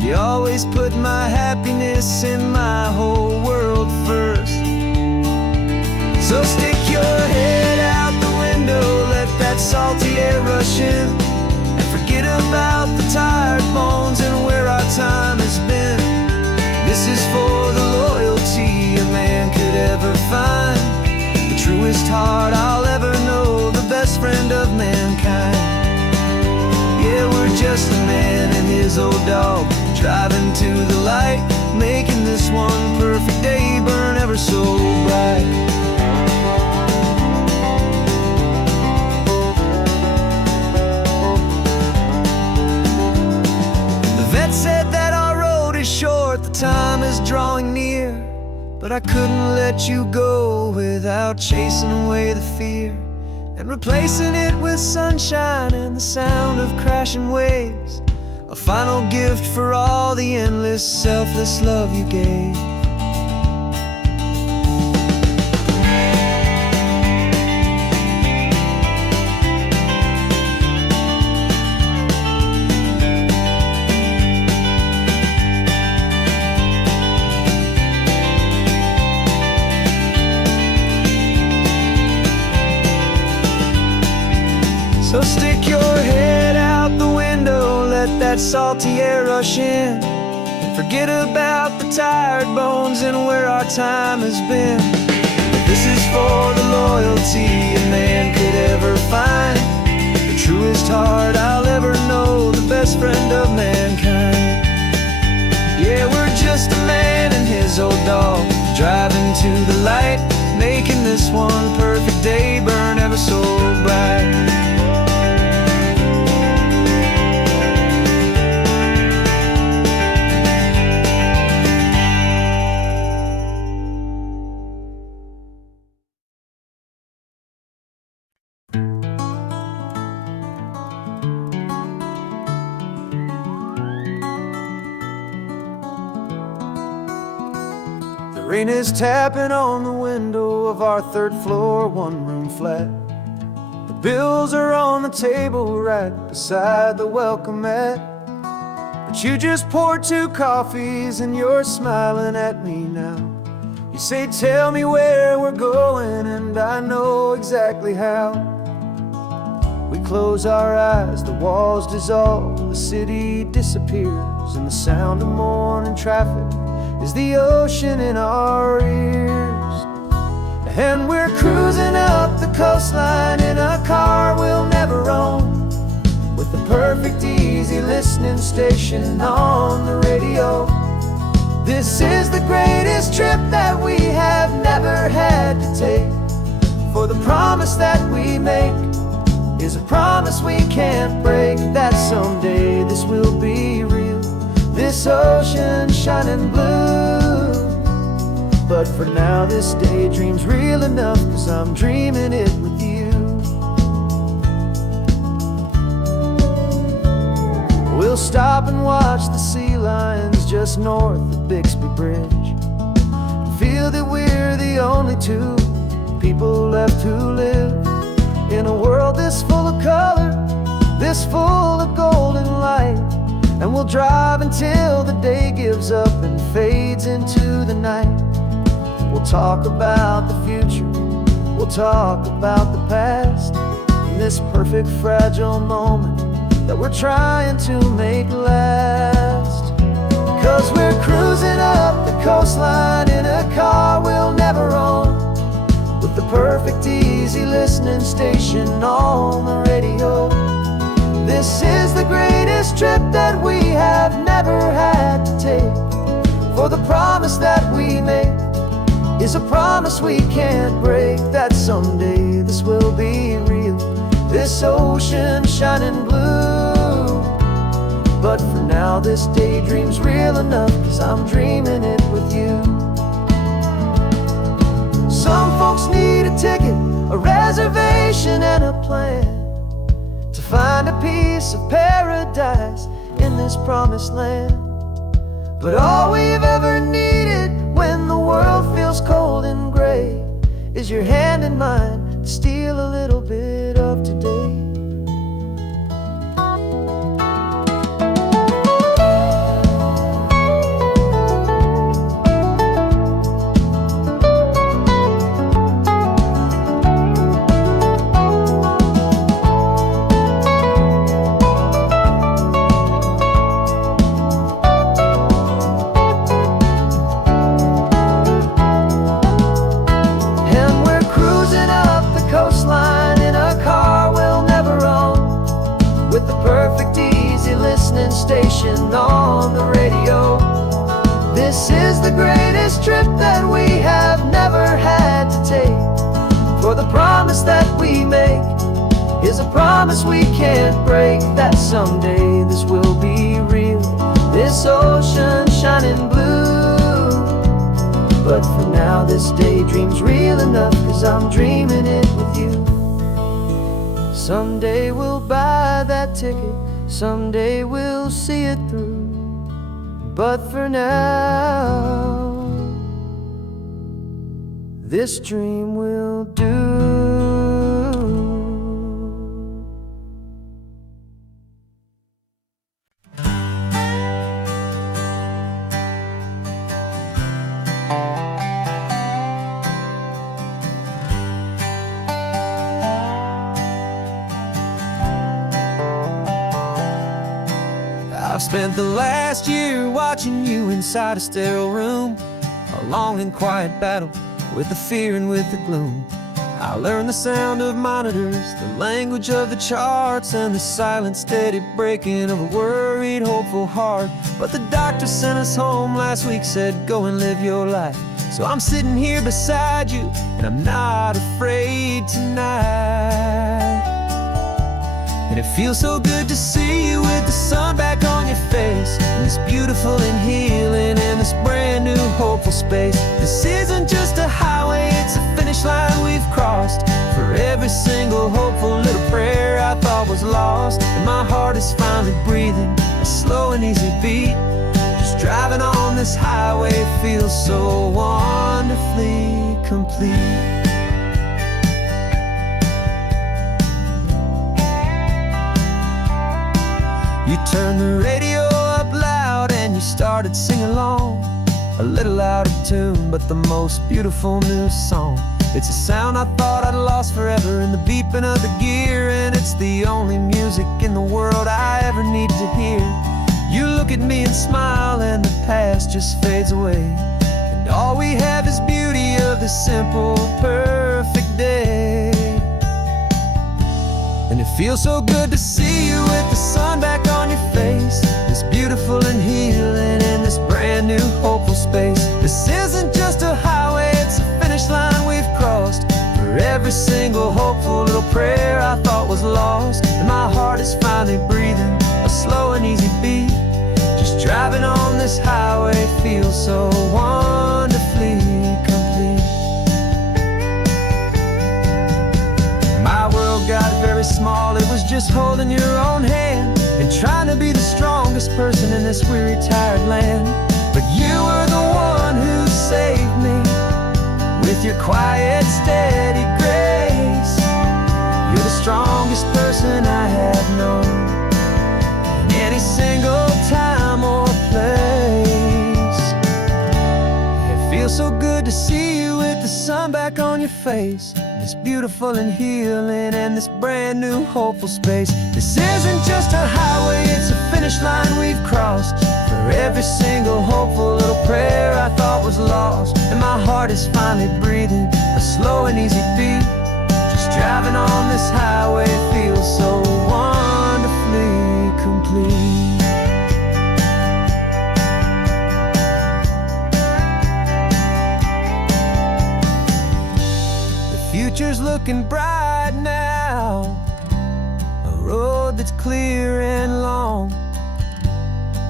You always put my happiness in my whole world first. So stick your head out the window, let that salty air rush in, and forget about the tired bones and where our time has been. This is for the loyalty a man could ever find, the truest heart I'll ever know, the best friend of mankind. Yeah, we're just a man and his old dog, driving to the light, making this one perfect day burn ever so bright. Vet said but I couldn't let you go without chasing away the fear and replacing it with sunshine and the sound of crashing waves. A final gift for all the endless, selfless love you gave. So stick your head out the window, let that salty air rush in, and forget about the tired bones and where our time has been. This is for the loyalty a man could ever find, the truest heart I'll ever know, the best friend of mankind. Yeah, we're just a man and his old dog, driving to the light, making this one perfect day burn ever so bright. Rain is tapping on the window of our third floor, one-room flat. The bills are on the table right beside the welcome mat. But you just poured 2 coffees and you're smiling at me now. You say, tell me where we're going, and I know exactly how. We close our eyes, the walls dissolve, the city disappears, and the sound of morning traffic is the ocean in our ears. And we're cruising up the coastline in a car we'll never own, with the perfect easy listening station on the radio. This is the greatest trip that we have never had to take, for the promise that we make is a promise we can't break, that someday this will be real, this ocean shining blue. But for now this daydream's real enough, 'cause I'm dreaming it with you. We'll stop and watch the sea lions just north of Bixby Bridge, and feel that we're the only 2 people left who live in a world this full of color, this full of golden light. And we'll drive until the day gives up and fades into the night. We'll talk about the future, we'll talk about the past, in this perfect fragile moment that we're trying to make last. 'Cause we're cruising up the coastline in a car we'll never own, with the perfect easy listening station on the radio. This is the greatest trip that we have never had to take, for the promise that we make is a promise we can't break, that someday this will be real, this ocean shining blue. But for now this daydream's real enough, 'cause I'm dreaming it with you. Some folks need a ticket, a reservation and a plan, to find a piece of paradise in this promised land. But all we've ever needed when the world feels cold and gray is your hand in mine to steal a little bit of today. Station on the radio. This is the greatest trip that we have never had to take, for the promise that we make is a promise we can't break, that someday this will be real, this ocean shining blue. But for now this daydream's real enough, 'cause I'm dreaming it with you. Someday we'll buy that ticket, someday we'll see it through. But for now, this dream will do. I've spent the last year watching you inside a sterile room, a long and quiet battle with the fear and with the gloom. I learned the sound of monitors, the language of the charts, and the silent steady breaking of a worried, hopeful heart. But the doctor sent us home last week, said go and live your life. So I'm sitting here beside you, and I'm not afraid tonight. And it feels so good to see you with the sun back on your face, and this beautiful and healing in this brand new hopeful space. This isn't just a highway, it's a finish line we've crossed. For every single hopeful little prayer I thought was lost, and my heart is finally breathing a slow and easy beat. Just driving on this highway feels so wonderfully complete. You turned the radio up loud and you started singing along, a little out of tune, but the most beautiful new song. It's a sound I thought I'd lost forever in the beeping of the gear, and it's the only music in the world I ever need to hear. You look at me and smile, and the past just fades away, and all we have is beauty of this simple, perfect day. And it feels so good to see you with the sun back on your face, this beautiful and healing in this brand new hopeful space. This isn't just a highway, it's a finish line we've crossed. For every single hopeful little prayer I thought was lost, and my heart is finally breathing a slow and easy beat. Just driving on this highway feels so wonderfully complete. My world got very small, it was just holding your own hand and trying to be the strongest person in this weary, tired land. But you were the one who saved me with your quiet, steady grace. You're the strongest person I have known in any single time or place. It feels so good to see you with the sun back on your face, this beautiful and healing and this brand new hopeful space. This isn't just a highway, it's a finish line we've crossed. For every single hopeful little prayer I thought was lost, and my heart is finally breathing a slow and easy beat. Just driving on this highway feels so wonderfully complete. Future's looking bright now, a road that's clear and long.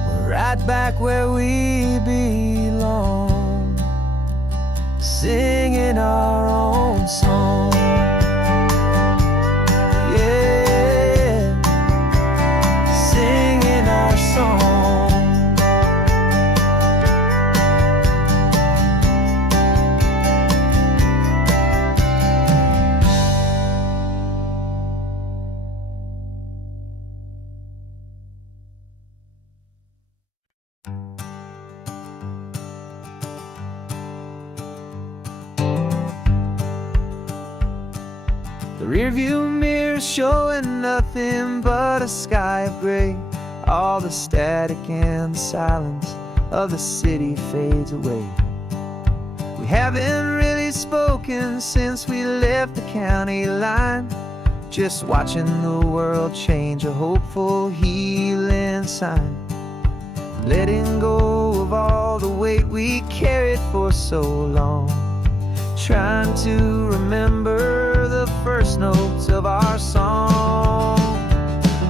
We're right back where we belong, singing our own song. Yeah, singing our song. The rearview mirror showing nothing but a sky of gray. All the static and the silence of the city fades away. We haven't really spoken since we left the county line, just watching the world change, a hopeful healing sign. Letting go of all the weight we carried for so long, trying to remember the first notes of our song.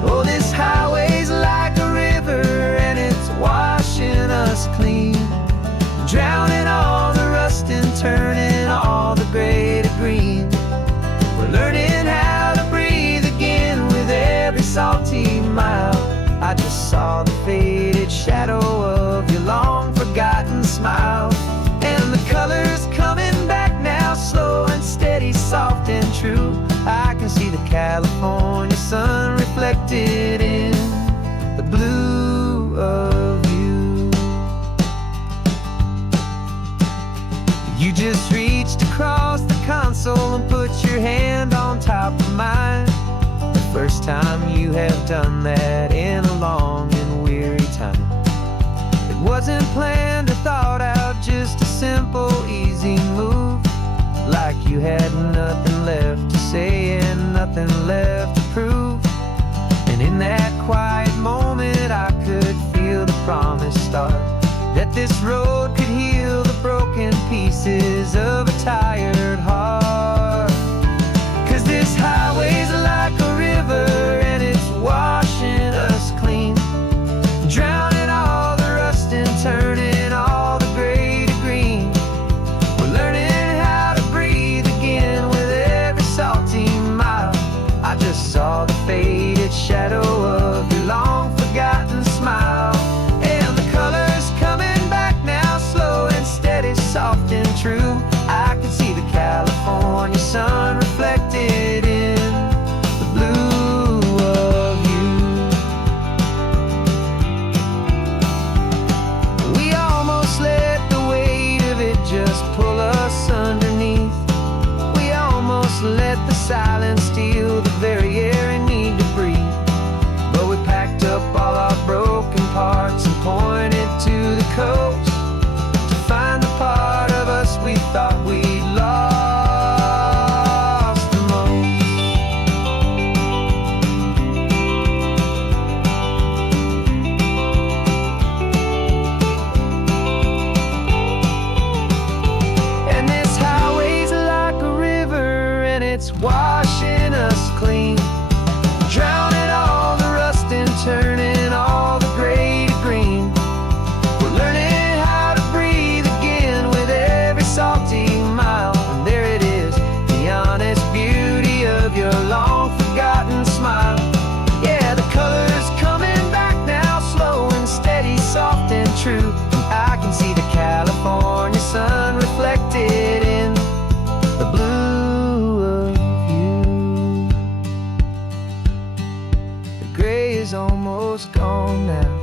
Oh, this highway's like a river and it's washing us clean, drowning all the rust reflected in the blue of you. You just reached across the console and put your hand on top of mine. The first time you have done that in a long and weary time. It wasn't planned or thought out, just a simple, easy move. Like you had nothing left to say and nothing left to prove. And in that quiet moment I could feel the promise start, that this road could heal the broken pieces of a tired heart. 'Cause this highway's like a river and it's washing us clean, drowning all the rust and turning all the gray to green. We're learning how to breathe again with every salty mile. I just saw the faded shadow of your long forgotten smile. And the colors coming back now, slow and steady, soft and true. I could see the California sun reflected in the blue of you. We almost let the weight of it just pull us underneath. We almost let the silence steal the very air we need to breathe. But we packed up all our broken parts and pointed to the coast to find the part of us we thought we'd lost the most. And this highway's like a river and it's washing us clean, drowning all the rust and turning all the gray to green. We're learning how to breathe again with every salty mile. And there it is, the honest beauty of your long forgotten smile. Yeah, the colors coming back now, slow and steady, soft and true. I can see the California sun reflected in the blue of you. The gray is almost gone now,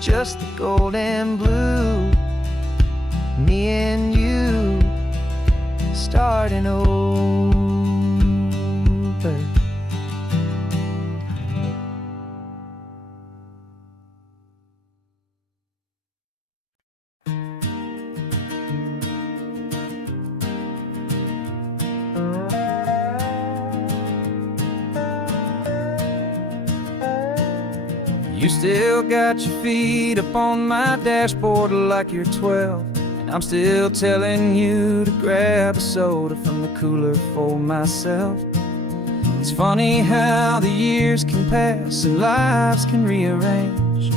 just the gold and blue. Me and you starting over. You still got your feet up on my dashboard like you're 12, and I'm still telling you to grab a soda from the cooler for myself. It's funny how the years can pass and lives can rearrange,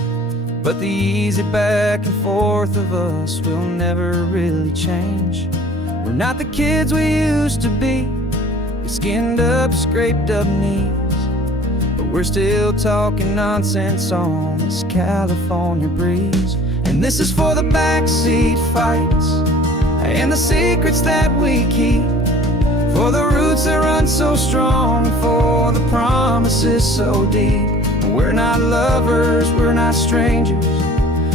but the easy back and forth of us will never really change. We're not the kids we used to be, with skinned up, scraped up knees, but we're still talking nonsense on this California breeze. And this is for the backseat fights and the secrets that we keep, for the roots that run so strong, for the promises so deep. We're not lovers, we're not strangers,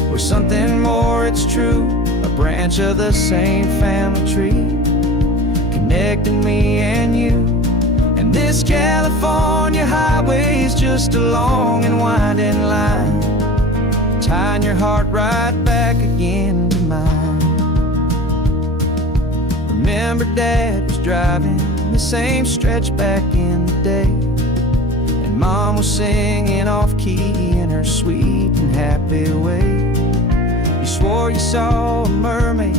we're something more, it's true. A branch of the same family tree, connecting me and you. And this California highway is just a long and winding line, tying your heart right back again to mine. Remember Dad was driving the same stretch back in the day, and Mom was singing off-key in her sweet and happy way. You swore you saw a mermaid,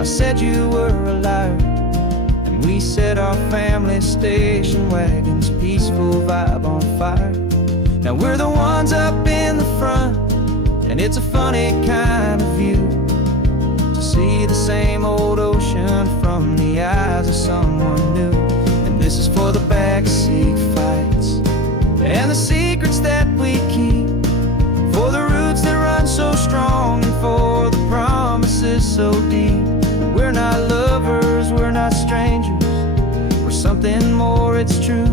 I said you were a liar, and we set our family station wagon's peaceful vibe on fire. Now we're the ones up in the front, and it's a funny kind of view to see the same old ocean from the eyes of someone new. And this is for the backseat fights and the secrets that we keep, for the roots that run so strong and for the promises so deep. We're not lovers, we're not strangers, we're something more, it's true.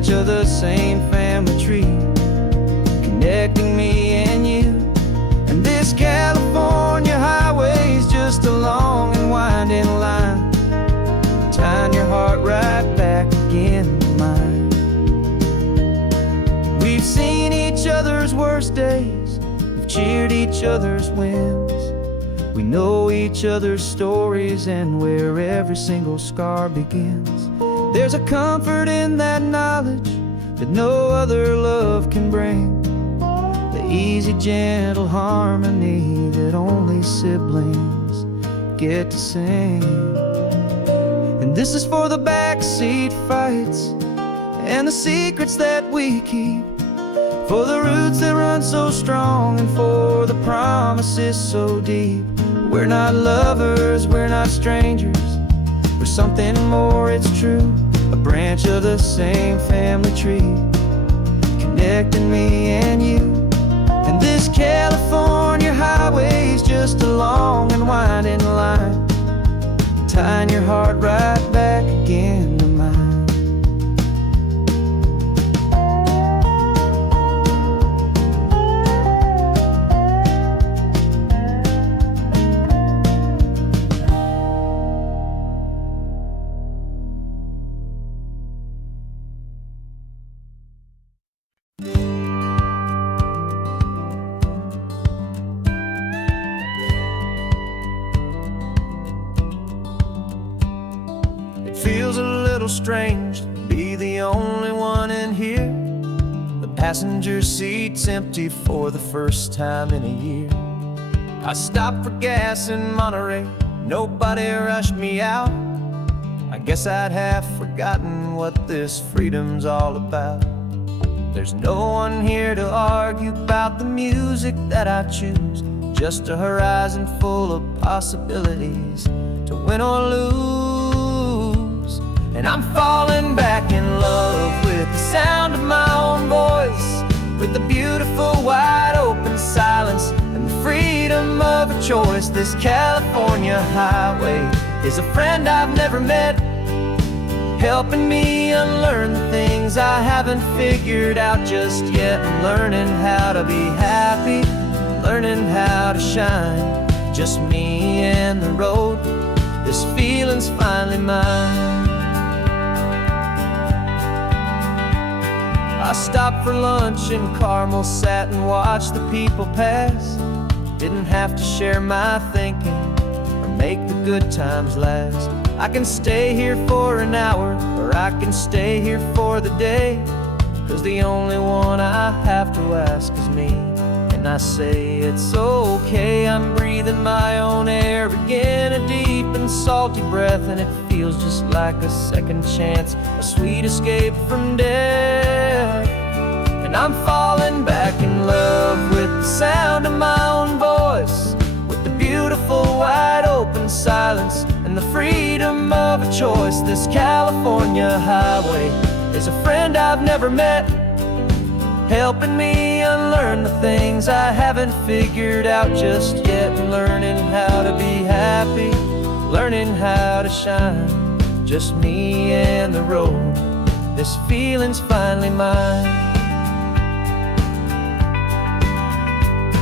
branch of the same family tree, connecting me and you. And this California highway's just a long and winding line, tying your heart right back again to mine. We've seen each other's worst days, we've cheered each other's wins. We know each other's stories and where every single scar begins. There's a comfort in that knowledge that no other love can bring, the easy, gentle harmony that only siblings get to sing. And this is for the backseat fights and the secrets that we keep, for the roots that run so strong and for the promises so deep. We're not lovers, we're not strangers, we're something more, it's true. A branch of the same family tree, connecting me and you. And this California highway's just a long and winding line, tying your heart right back again to mine. Feels a little strange to be the only one in here. The passenger seat's empty for the first time in a year. I stopped for gas in Monterey, nobody rushed me out. I guess I'd have forgotten what this freedom's all about. There's no one here to argue about the music that I choose, just a horizon full of possibilities to win or lose. And I'm falling back in love with the sound of my own voice, with the beautiful wide open silence and the freedom of a choice. This California highway is a friend I've never met, helping me unlearn the things I haven't figured out just yet. I'm learning how to be happy, learning how to shine, just me and the road. This feeling's finally mine. I stopped for lunch in Carmel, sat and watched the people pass. Didn't have to share my thinking or make the good times last. I can stay here for an hour, or I can stay here for the day, 'cause the only one I have to ask is me. And I say it's okay, I'm breathing my own air again, a deep and salty breath, and it feels just like a second chance, a sweet escape from death. And I'm falling back in love with the sound of my own voice, with the beautiful wide open silence and the freedom of a choice. This California highway is a friend I've never met, helping me unlearn the things I haven't figured out just yet. And learning how to be happy, learning how to shine, just me and the road. This feeling's finally mine.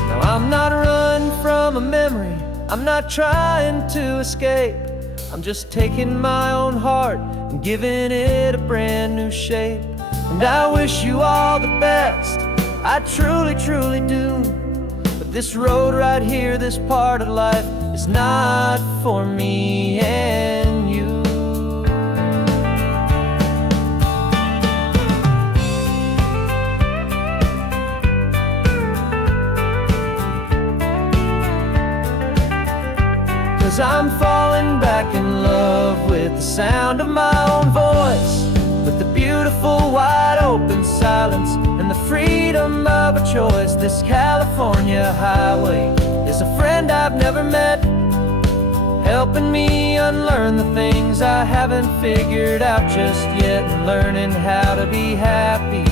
Now I'm not running from a memory, I'm not trying to escape. I'm just taking my own heart and giving it a brand new shape. And I wish you all the best, I truly, truly do. But this road right here, this part of life, is not for me and you. Cause I'm falling back in love with the sound of my own voice, with the beautiful wide open silence and the freedom of a choice. This California highway is a friend I've never met, helping me unlearn the things I haven't figured out just yet. And learning how to be happy,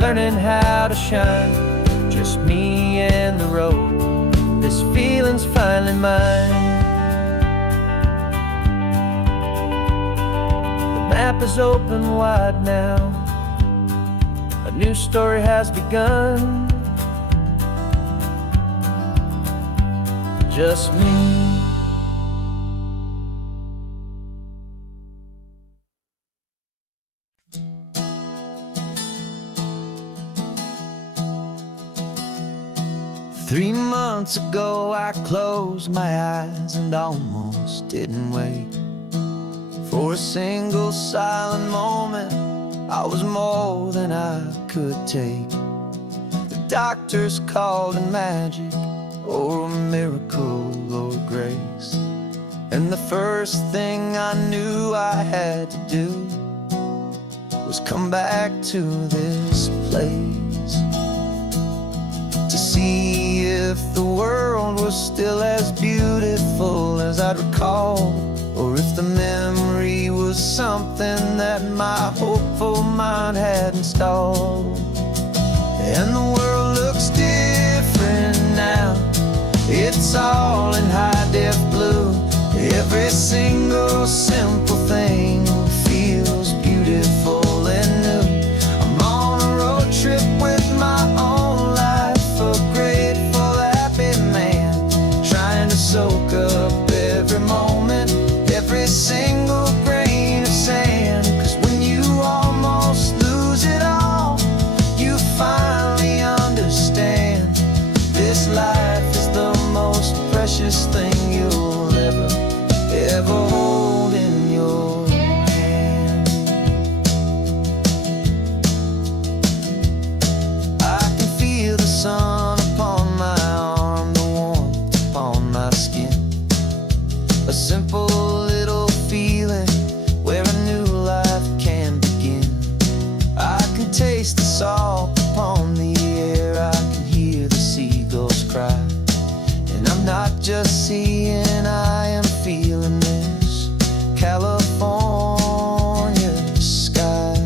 learning how to shine, just me and the road. This feeling's finally mine. The map is open wide now, new story has begun. Just me. Three months ago I closed my eyes and almost didn't wake. For a single silent moment, I was more than I could take. The doctors called it magic, or a miracle, or grace. And the first thing I knew I had to do was come back to this place, to see if the world was still as beautiful as I'd recall, or if the memory was something that my hopeful mind had installed. And the world looks different now, it's all in high-def blue. Every single simple thing feels beautiful and new. I'm on a road trip with my own life, a grateful, happy man, trying to soak up every moment, every single grain of sand. 'Cause when you almost lose it all, you finally understand this life is the most precious thing you'll ever hold in your hand. I can feel the sun upon my arm, the warmth upon my skin, a simple little feeling where a new life can begin. I can taste the salt upon the air, I can hear the seagulls cry, and I'm not just seeing, I am feeling this California sky.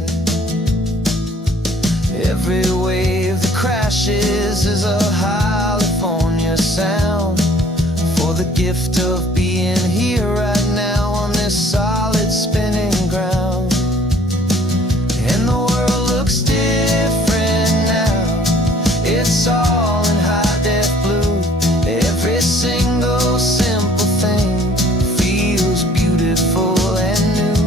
Every wave that crashes is a California sound, for the gift of being here right now on this solid spinning ground. And the world looks different now, it's all in high-def blue. Every single simple thing feels beautiful and new.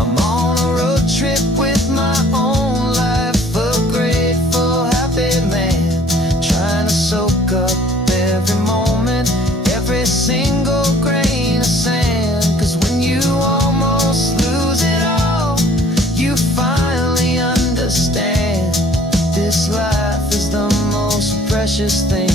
I'm on a road trip with my own life, a grateful, happy man, trying to soak up every moment, every single grain of sand. 'Cause when you almost lose it all, you finally understand this life is the most precious thing